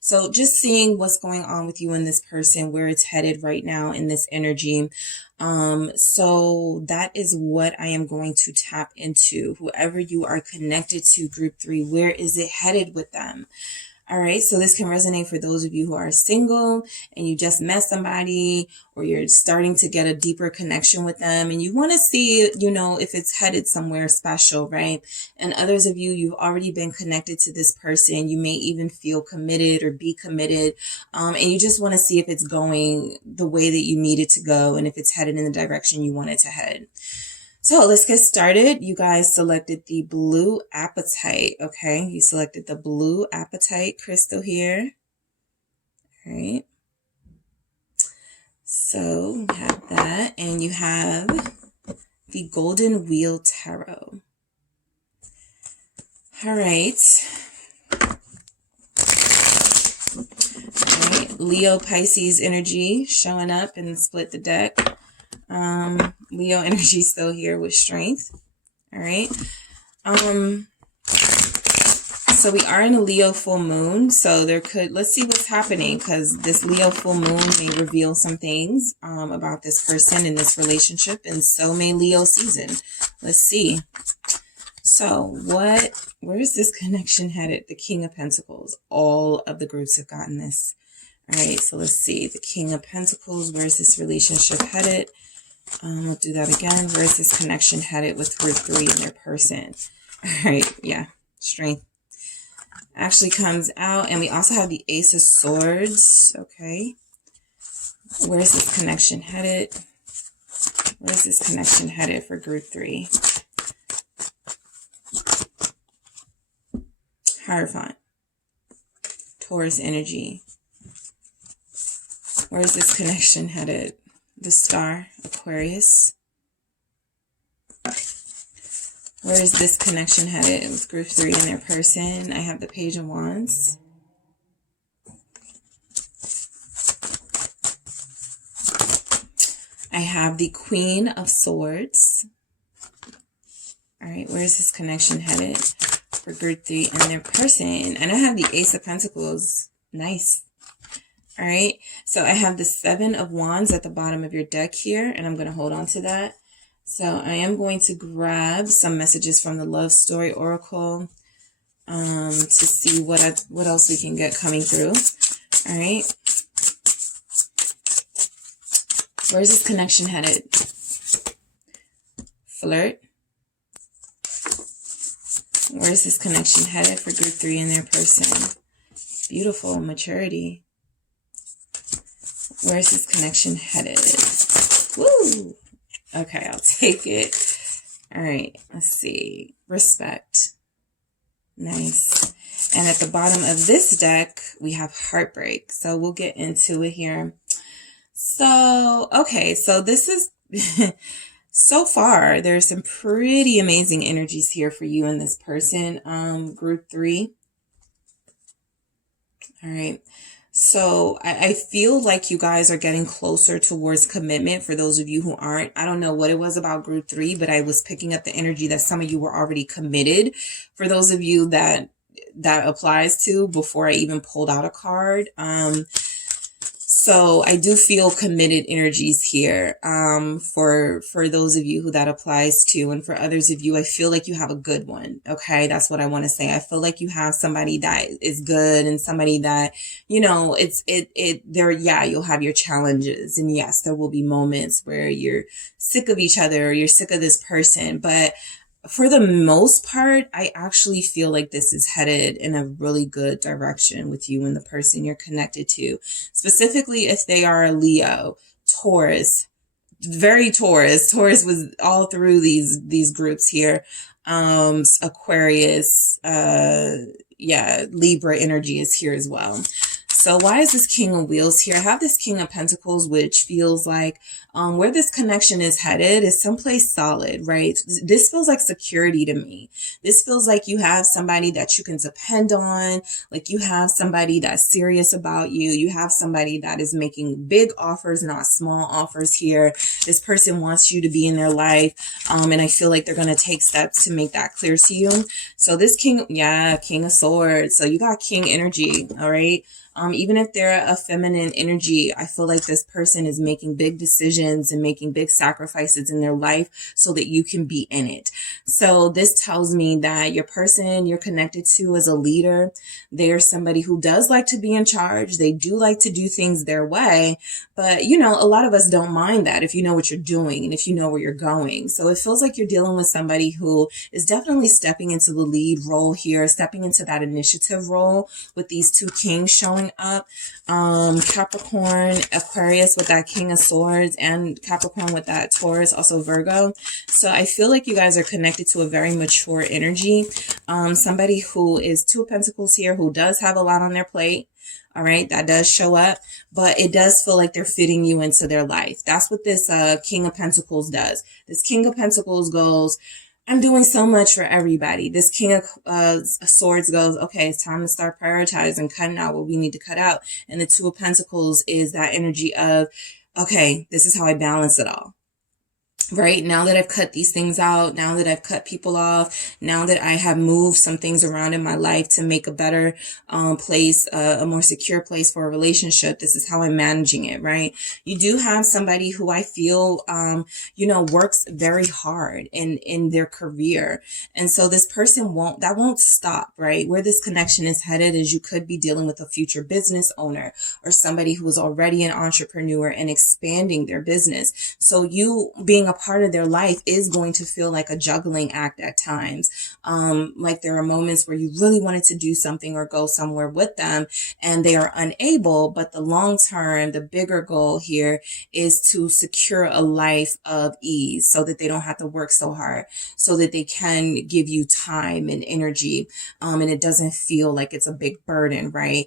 So just seeing what's going on with you and this person, where it's headed right now in this energy. So that is what I am going to tap into. Whoever you are connected to, group 3, where is it headed with them? All right. So this can resonate for those of you who are single and you just met somebody, or you're starting to get a deeper connection with them and you want to see, if it's headed somewhere special, right? And others of you, you've already been connected to this person. You may even feel committed or be committed. And you just want to see if it's going the way that you need it to go and if it's headed in the direction you want it to head. So let's get started. You guys selected the blue apatite. Okay. You selected the blue apatite crystal here. All right. So you have that, and you have the Golden Wheel Tarot. All right. All right. Leo Pisces energy showing up and split the deck. Leo energy still here with strength. All right. So we are in a Leo full moon. So let's see what's happening, because this Leo full moon may reveal some things about this person in this relationship, and so may Leo season. Let's see. So where is this connection headed? The King of Pentacles. All of the groups have gotten this. All right. So let's see. The King of Pentacles. Where is this relationship headed? We'll do that again. Where is this connection headed with group 3 and their person? All right. Yeah. Strength actually comes out. And we also have the Ace of Swords. Okay. Where is this connection headed? Where is this connection headed for group 3? Hierophant. Taurus energy. Where is this connection headed? the Star, Aquarius. Where is this connection headed with group 3 and their person? I have the Page of Wands. I have the Queen of Swords. All right, where is this connection headed for group 3 and their person? And I have the Ace of Pentacles. Nice. All right, so I have the 7 of Wands at the bottom of your deck here, and I'm going to hold on to that. So I am going to grab some messages from the Love Story Oracle to see what else we can get coming through. All right. Where's this connection headed? Flirt. Where's this connection headed for group 3 and their person? Beautiful. Maturity. Where's this connection headed? Woo! Okay, I'll take it. All right, let's see. Respect. Nice. And at the bottom of this deck, we have heartbreak. So we'll get into it here. So, okay, so this is, so far, there's some pretty amazing energies here for you and this person, group 3. All right. So I feel like you guys are getting closer towards commitment for those of you who aren't. I don't know what it was about group 3, but I was picking up the energy that some of you were already committed. For those of you that applies to, before I even pulled out a card. So I do feel committed energies here, for those of you who that applies to, and for others of you, I feel like you have a good one. Okay. That's what I want to say. I feel like you have somebody that is good and somebody that, you know, you'll have your challenges, and yes, there will be moments where you're sick of each other or you're sick of this person, but for the most part, I actually feel like this is headed in a really good direction with you and the person you're connected to. Specifically, if they are a Leo, Taurus, very Taurus. Taurus was all through these groups here. Aquarius, Libra energy is here as well. So why is this King of Wheels here? I have this King of Pentacles, which feels like where this connection is headed is someplace solid, right? This feels like security to me. This feels like you have somebody that you can depend on, like you have somebody that's serious about you. You have somebody that is making big offers, not small offers here. This person wants you to be in their life, and I feel like they're going to take steps to make that clear to you. So this King of Swords. So you got King energy, all right? Even if they're a feminine energy, I feel like this person is making big decisions and making big sacrifices in their life so that you can be in it. So this tells me that your person you're connected to as a leader, they are somebody who does like to be in charge. They do like to do things their way. But, you know, a lot of us don't mind that if you know what you're doing and if you know where you're going. So it feels like you're dealing with somebody who is definitely stepping into the lead role here, stepping into that initiative role with these two kings showing up. Capricorn, Aquarius with that King of Swords, and Capricorn with that Taurus, also Virgo. So I feel like you guys are connected to a very mature energy. Somebody who is Two of Pentacles here, who does have a lot on their plate. All right, that does show up, but it does feel like they're fitting you into their life. That's what this King of Pentacles does. This King of Pentacles goes, I'm doing so much for everybody. This King of Swords goes, okay, it's time to start prioritizing, cutting out what we need to cut out. And the Two of Pentacles is that energy of, okay, this is how I balance it all. Right now that I've cut these things out, now that I've cut people off, now that I have moved some things around in my life to make a better place, a more secure place for a relationship, this is how I'm managing it, right? You do have somebody who I feel, works very hard in their career. And so this person won't stop, right? Where this connection is headed is you could be dealing with a future business owner or somebody who is already an entrepreneur and expanding their business. So you being a part of their life is going to feel like a juggling act at times. Like there are moments where you really wanted to do something or go somewhere with them and they are unable, but the long term, the bigger goal here is to secure a life of ease so that they don't have to work so hard, so that they can give you time and energy, and it doesn't feel like it's a big burden, right?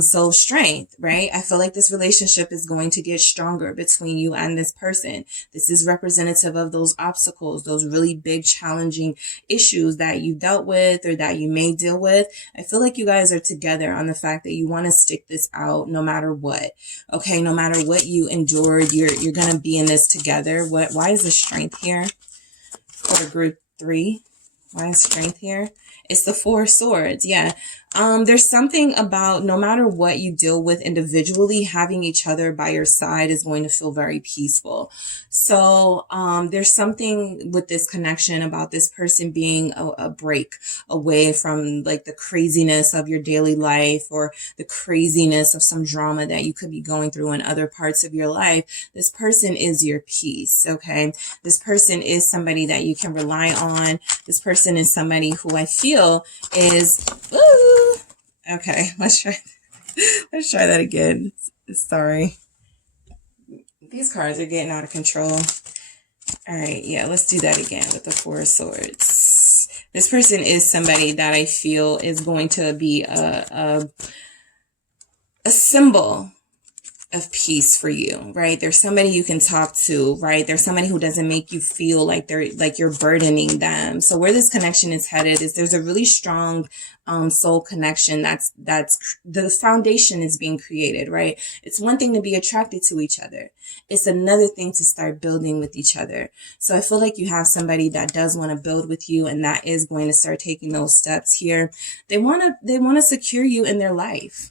So strength, right? I feel like this relationship is going to get stronger between you and this person. This is representative of those obstacles, those really big challenging issues that you dealt with or that you may deal with. I feel like you guys are together on the fact that you want to stick this out no matter what. Okay, no matter what you endured, you're going to be in this together. Why is the strength here for group 3? Why is strength here? It's the 4 swords. Yeah. There's something about no matter what you deal with individually, having each other by your side is going to feel very peaceful. So there's something with this connection about this person being a break away from like the craziness of your daily life or the craziness of some drama that you could be going through in other parts of your life. This person is your peace. Okay. This person is somebody that you can rely on. This person is somebody who I feel is, ooh, okay, let's try that again. Sorry. These cards are getting out of control. All right, yeah, let's do that again with the 4 swords. This person is somebody that I feel is going to be a symbol of peace for you, right? There's somebody you can talk to, right? There's somebody who doesn't make you feel like you're burdening them. So where this connection is headed is there's a really strong soul connection that's the foundation is being created, right? It's one thing to be attracted to each other. It's another thing to start building with each other. So I feel like you have somebody that does want to build with you and that is going to start taking those steps here. They want to secure you in their life.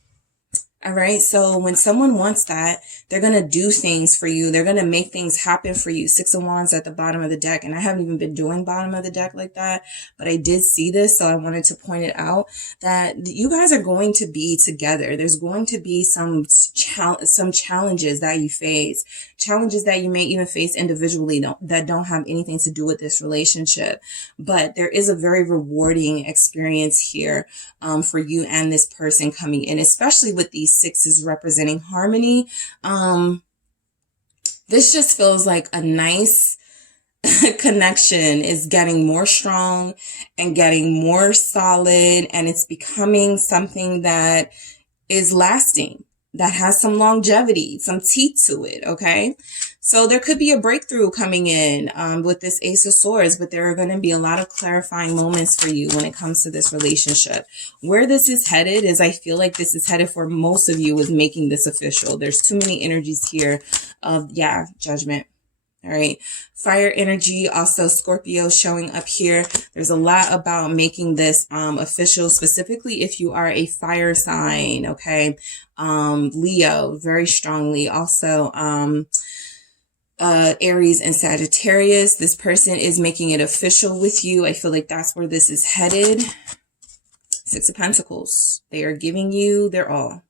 All right. So when someone wants that, they're going to do things for you. They're going to make things happen for you. 6 of Wands at the bottom of the deck. And I haven't even been doing bottom of the deck like that, but I did see this. So I wanted to point it out that you guys are going to be together. There's going to be some challenges that you face, challenges that you may even face individually that don't have anything to do with this relationship. But there is a very rewarding experience here for you and this person coming in, especially with these 6s representing harmony. This just feels like a nice connection is getting more strong and getting more solid, and it's becoming something that is lasting, that has some longevity, some teeth to it. Okay. So there could be a breakthrough coming in with this Ace of Swords, but there are going to be a lot of clarifying moments for you when it comes to this relationship. Where this is headed is I feel like this is headed for most of you is making this official. There's too many energies here of, yeah, judgment. All right. Fire energy, also Scorpio showing up here. There's a lot about making this official, specifically if you are a fire sign. Okay. Leo, very strongly. Also, Aries and Sagittarius. This person is making it official with you. I feel like that's where this is headed. 6 of Pentacles. They are giving you their all.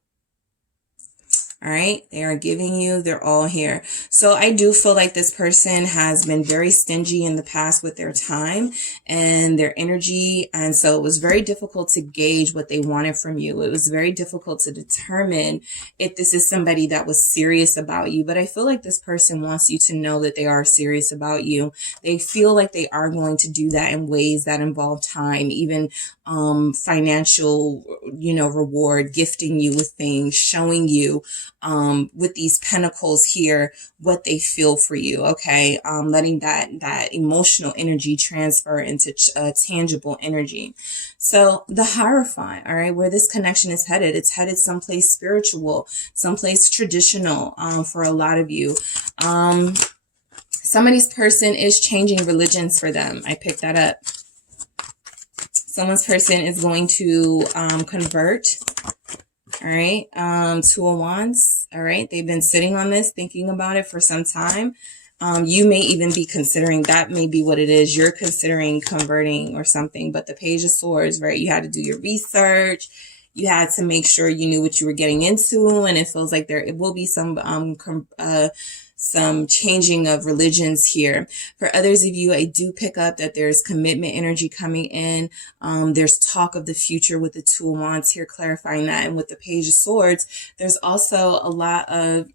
All right. They are giving you their all here. So I do feel like this person has been very stingy in the past with their time and their energy. And so it was very difficult to gauge what they wanted from you. It was very difficult to determine if this is somebody that was serious about you. But I feel like this person wants you to know that they are serious about you. They feel like they are going to do that in ways that involve time, even financial, reward, gifting you with things, showing you with these pentacles here what they feel for you. Okay. Letting that emotional energy transfer into tangible energy. So the Hierophant, all right, where this connection is headed, it's headed someplace spiritual, someplace traditional for a lot of you. Somebody's person is changing religions for them. I picked that up. Someone's person is going to convert. All right. 2 of Wands. All right. They've been sitting on this, thinking about it for some time. You may even be considering, that may be what it is. You're considering converting or something, but the Page of Swords, right? You had to do your research. you had to make sure you knew what you were getting into, and it feels like it will be some changing of religions here. For others of you, I do pick up that there's commitment energy coming in. There's talk of the future with the Two of Wands here, clarifying that. And with the Page of Swords, there's also a lot of,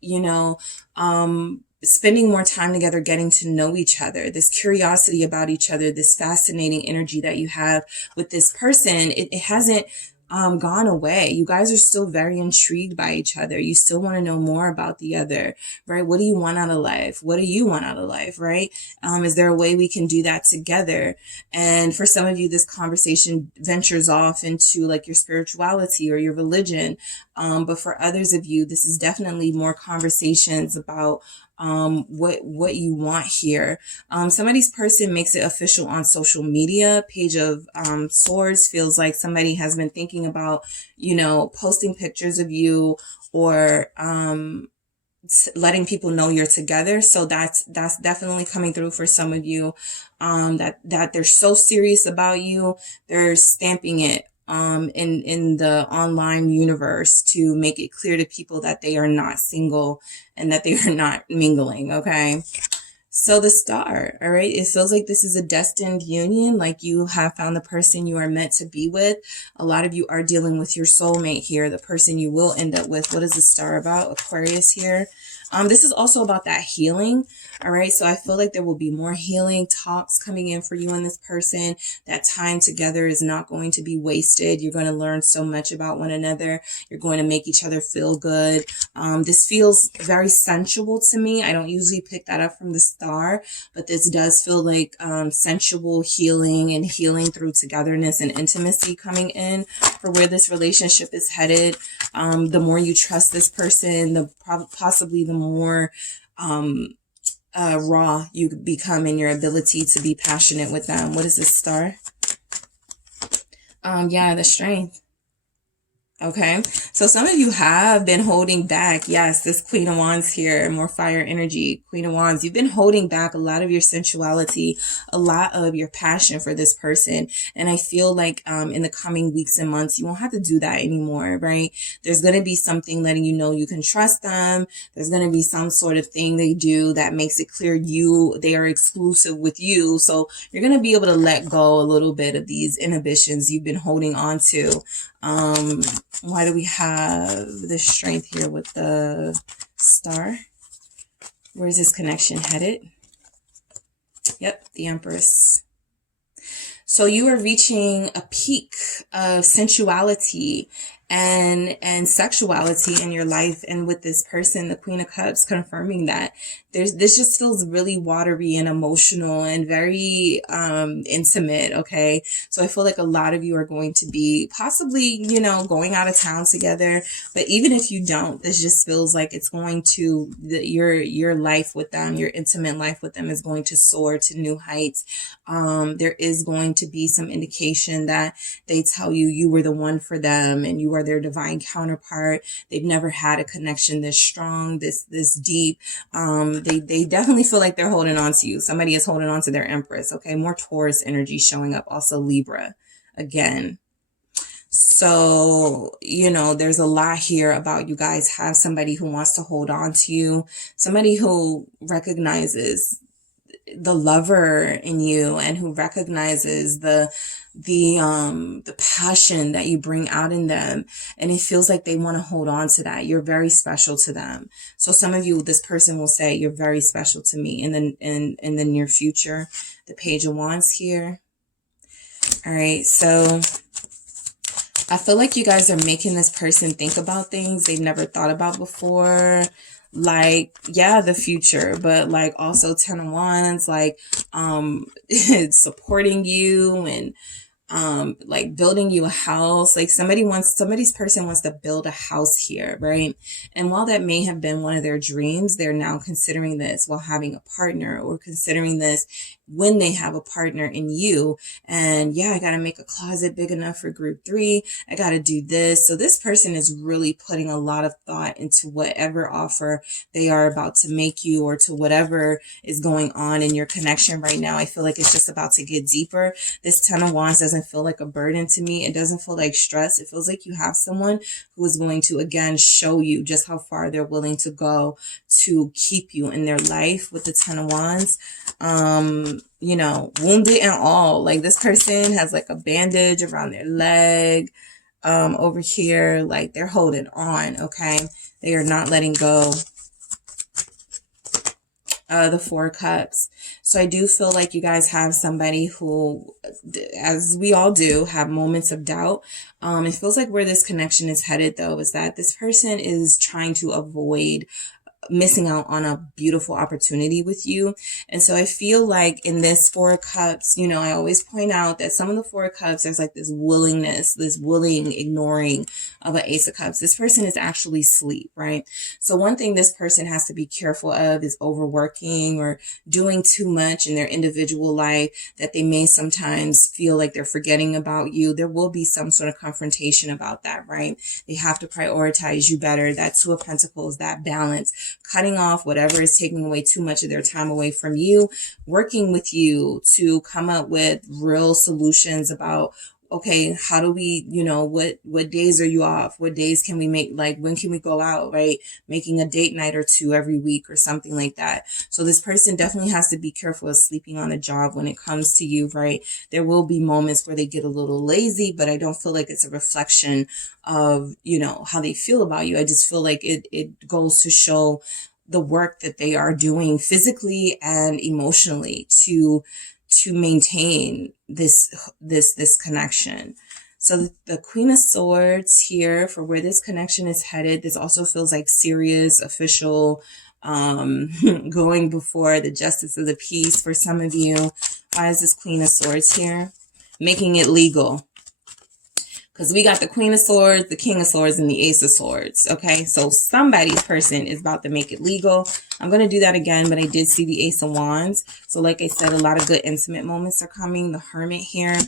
spending more time together, getting to know each other, this curiosity about each other, this fascinating energy that you have with this person. It hasn't gone away. You guys are still very intrigued by each other. You still want to know more about the other, right? What do you want out of life? What do you want out of life, right? Is there a way we can do that together? And for some of you, this conversation ventures off into like your spirituality or your religion. But for others of you, this is definitely more conversations about what you want here. Somebody's person makes it official on social media. Page of Swords feels like somebody has been thinking about, posting pictures of you or letting people know you're together. So that's definitely coming through for some of you. That they're so serious about you, they're stamping it in the online universe to make it clear to people that they are not single and that they are not mingling. Okay. So the Star, all right, it feels like this is a destined union, like you have found the person you are meant to be with. A lot of you are dealing with your soulmate here, the person you will end up with. What is the Star about? Aquarius here. This is also about that healing. All right. So I feel like there will be more healing talks coming in for you and this person. That time together is not going to be wasted. You're going to learn so much about one another. You're going to make each other feel good. This feels very sensual to me. I don't usually pick that up from the Star, but this does feel like sensual healing and healing through togetherness and intimacy coming in for where this relationship is headed. The more you trust this person, possibly the more raw you become in your ability to be passionate with them. What is this Star? Yeah, the Strength. Okay, so some of you have been holding back. Yes, this Queen of Wands here, more fire energy. Queen of Wands, you've been holding back a lot of your sensuality, a lot of your passion for this person. And I feel like in the coming weeks and months, you won't have to do that anymore, right? There's going to be something letting you know you can trust them. There's going to be some sort of thing they do that makes it clear they are exclusive with you. So you're going to be able to let go a little bit of these inhibitions you've been holding on to. Why do we have the Strength here with the Star? Where's this connection headed? Yep, the Empress. So you are reaching a peak of sensuality and sexuality in your life, and with this person, the Queen of Cups, confirming that this just feels really watery and emotional and very intimate. Okay, so I feel like a lot of you are going to be possibly going out of town together, but even if you don't, this just feels like it's going to your life with them, your intimate life with them is going to soar to new heights. There is going to be some indication that they tell you were the one for them and you are their divine counterpart. They've never had a connection this strong, this deep. They definitely feel like they're holding on to you. Somebody is holding on to their Empress. Okay, more Taurus energy showing up. Also Libra again. So, there's a lot here about you guys have somebody who wants to hold on to you, somebody who recognizes the lover in you and who recognizes the passion that you bring out in them, and it feels like they want to hold on to that. You're very special to them. So some of you, this person will say, you're very special to me in the near future. The Page of Wands here. All right, so I feel like you guys are making this person think about things they've never thought about before. Like, yeah, the future, but like also 10 of Wands, like supporting you and like building you a house. Like somebody's person wants to build a house here, right? And while that may have been one of their dreams, they're now considering this while having a partner, or considering this when they have a partner in you. And yeah, I got to make a closet big enough for group 3. I got to do this. So this person is really putting a lot of thought into whatever offer they are about to make you, or to whatever is going on in your connection right now. I feel like it's just about to get deeper. This 10 of Wands doesn't doesn't feel like a burden to me. It doesn't feel like stress. It feels like you have someone who is going to, again, show you just how far they're willing to go to keep you in their life with the Ten of Wands. You know, wounded and all. Like, this person has like a bandage around their leg. Over here, like, they're holding on, okay? They are not letting go. The Four of Cups. So I do feel like you guys have somebody who, as we all do, have moments of doubt. It feels like where this connection is headed, though, is that this person is trying to avoid missing out on a beautiful opportunity with you. And so I feel like in this Four of Cups, you know, I always point out that some of the Four of Cups, there's like this willingness, this willing ignoring of an Ace of Cups. This person is actually asleep, right? So one thing this person has to be careful of is overworking or doing too much in their individual life, that they may sometimes feel like they're forgetting about you. There will be some sort of confrontation about that, right? They have to prioritize you better. That Two of Pentacles, that balance, cutting off whatever is taking away too much of their time away from you, working with you to come up with real solutions about, okay, how do we, you know, what days are you off? What days can we make, like, when can we go out, right? Making a date night or two every week or something like that. So this person definitely has to be careful of sleeping on the job when it comes to you, right? There will be moments where they get a little lazy, but I don't feel like it's a reflection of, you know, how they feel about you. I just feel like it goes to show the work that they are doing physically and emotionally to maintain this connection. So the Queen of Swords here for where this connection is headed. This also feels like serious, official, going before the Justice of the Peace for some of you. Why is this Queen of Swords here? Making it legal. Because we got the Queen of Swords, the King of Swords, and the Ace of Swords. Okay, so somebody's person is about to make it legal. I'm going to do that again, but I did see the Ace of Wands. So like I said, a lot of good intimate moments are coming. The Hermit here.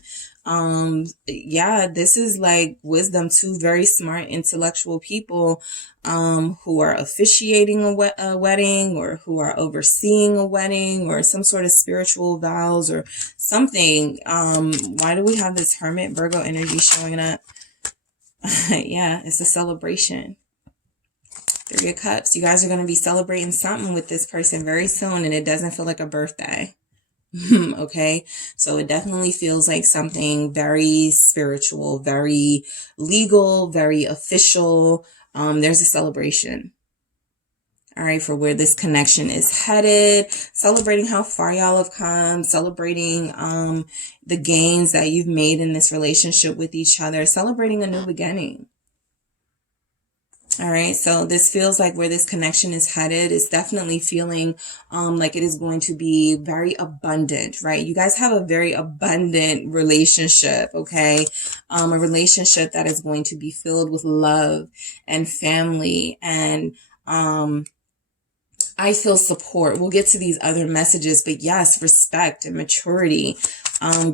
Yeah, this is like wisdom. Two very smart, intellectual people who are officiating a wedding, or who are overseeing a wedding, or some sort of spiritual vows or something. Why do we have this Hermit Virgo energy showing up? Yeah, it's a celebration. Three of Cups. You guys are going to be celebrating something with this person very soon, and it doesn't feel like a birthday. Okay, so it definitely feels like something very spiritual, very legal, very official. There's a celebration. All right, for where this connection is headed, celebrating how far y'all have come, celebrating the gains that you've made in this relationship with each other, celebrating a new beginning. All right, so this feels like where this connection is headed is definitely feeling like it is going to be very abundant, right? You guys have a very abundant relationship, okay? A relationship that is going to be filled with love and family and I feel support. We'll get to these other messages, but yes, respect and maturity,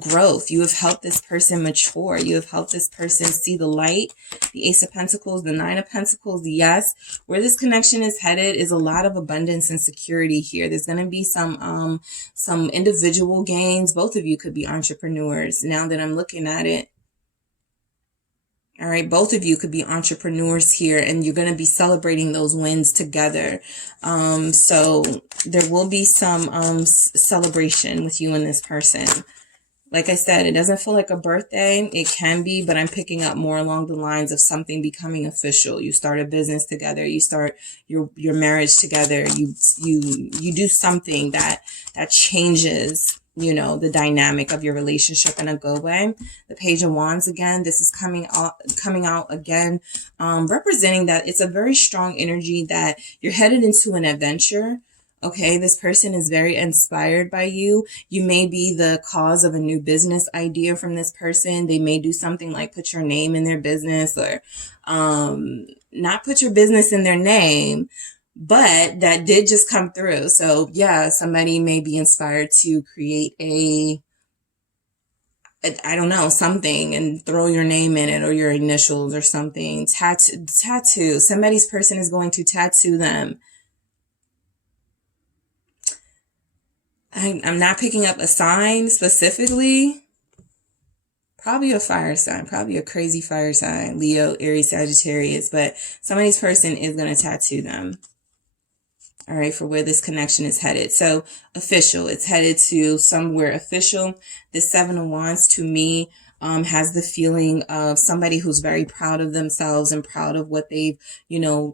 growth. You have helped this person mature. You have helped this person see the light. The Ace of Pentacles, the Nine of Pentacles. Yes, where this connection is headed is a lot of abundance and security here. There's going to be some individual gains. Both of you could be entrepreneurs now that I'm looking at it. All right, both of you could be entrepreneurs here, and you're going to be celebrating those wins together. So there will be some celebration with you and this person. Like I said, it doesn't feel like a birthday. It can be, but I'm picking up more along the lines of something becoming official. You start a business together. You start your marriage together. You do something that changes, you know, the dynamic of your relationship in a good way. The Page of Wands again, this is coming out again, representing that it's a very strong energy that you're headed into an adventure. Okay, this person is very inspired by you. You may be the cause of a new business idea from this person. They may do something like put your name in their business, or not put your business in their name, but that did just come through. So yeah, somebody may be inspired to create I don't know, something and throw your name in it or your initials or something. Tattoo. Somebody's person is going to tattoo them. I'm not picking up a sign specifically. Probably a fire sign, probably a crazy fire sign, Leo, Aries, Sagittarius, but somebody's person is going to tattoo them. All right, for where this connection is headed. So official, it's headed to somewhere official. The Seven of Wands to me has the feeling of somebody who's very proud of themselves and proud of what they've,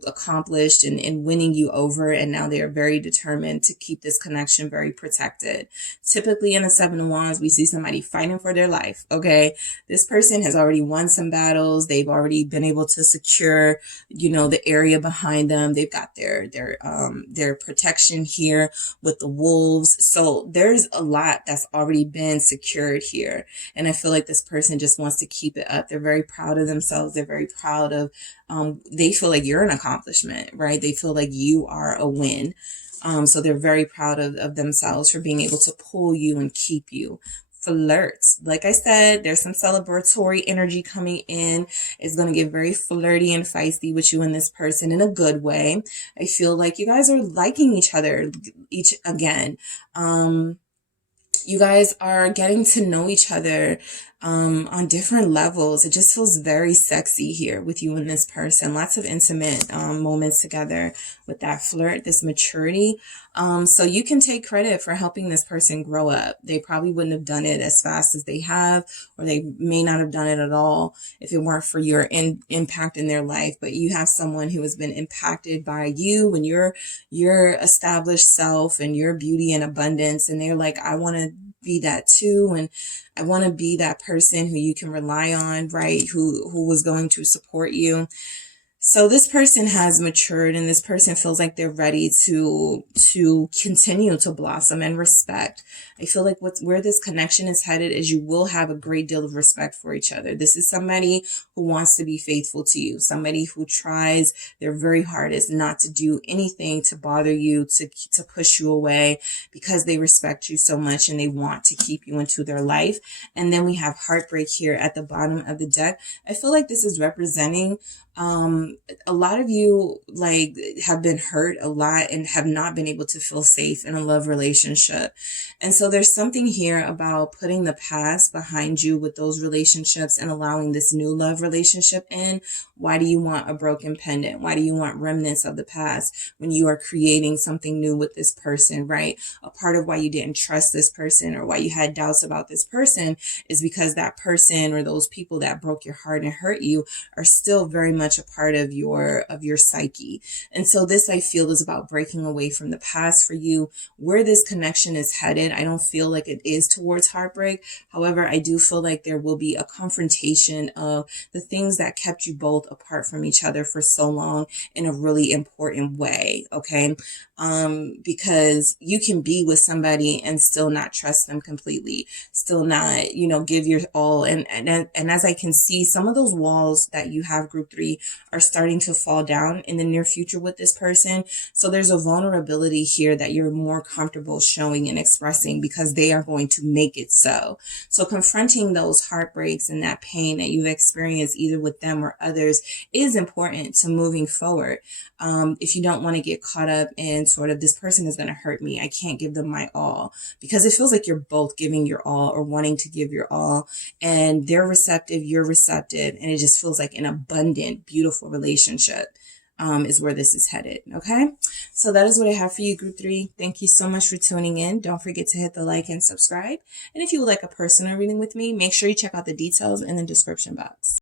accomplished and winning you over. And now they are very determined to keep this connection very protected. Typically in the Seven of Wands, we see somebody fighting for their life. Okay. This person has already won some battles. They've already been able to secure, the area behind them. They've got their protection here with the wolves. So there's a lot that's already been secured here. And I feel like this person just wants to keep it up. They're very proud of themselves. They're very proud of, they feel like you're an accomplishment, right? They feel like you are a win. So they're very proud of themselves for being able to pull you and keep you. Flirts. Like I said, there's some celebratory energy coming in. It's going to get very flirty and feisty with you and this person in a good way. I feel like you guys are liking each other again. You guys are getting to know each other on different levels. It just feels very sexy here with you and this person. Lots of intimate moments together with that flirt, this maturity. So you can take credit for helping this person grow up. They probably wouldn't have done it as fast as they have, or they may not have done it at all if it weren't for your impact in their life. But you have someone who has been impacted by you and your established self and your beauty and abundance. And they're like, I want to be that too. And I want to be that person who you can rely on, right? Who was going to support you. So this person has matured and this person feels like they're ready to continue to blossom and respect. I feel like where this connection is headed is you will have a great deal of respect for each other. This is somebody who wants to be faithful to you, somebody who tries their very hardest not to do anything to bother you, to push you away, because they respect you so much and they want to keep you into their life. And then we have heartbreak here at the bottom of the deck. I feel like this is representing a lot of you have been hurt a lot and have not been able to feel safe in a love relationship. And so there's something here about putting the past behind you with those relationships and allowing this new love relationship in. Why do you want a broken pendant? Why do you want remnants of the past when you are creating something new with this person, right? A part of why you didn't trust this person or why you had doubts about this person is because that person or those people that broke your heart and hurt you are still very much a part of your psyche. And so this, I feel, is about breaking away from the past for you. Where this connection is headed, I don't feel like it is towards heartbreak. However, I do feel like there will be a confrontation of the things that kept you both apart from each other for so long in a really important way. Okay. Because you can be with somebody and still not trust them completely, still not, give your all. And as I can see, some of those walls that you have, group 3, are starting to fall down in the near future with this person. So there's a vulnerability here that you're more comfortable showing and expressing because they are going to make it so. So confronting those heartbreaks and that pain that you've experienced either with them or others is important to moving forward. If you don't want to get caught up in sort of, this person is going to hurt me, I can't give them my all, because it feels like you're both giving your all or wanting to give your all, and they're receptive, you're receptive, and it just feels like an abundant, beautiful relationship is where this is headed. Okay, so that is what I have for you, group 3. Thank you so much for tuning in. Don't forget to hit the like and subscribe. And if you would like a personal reading with me, make sure you check out the details in the description box.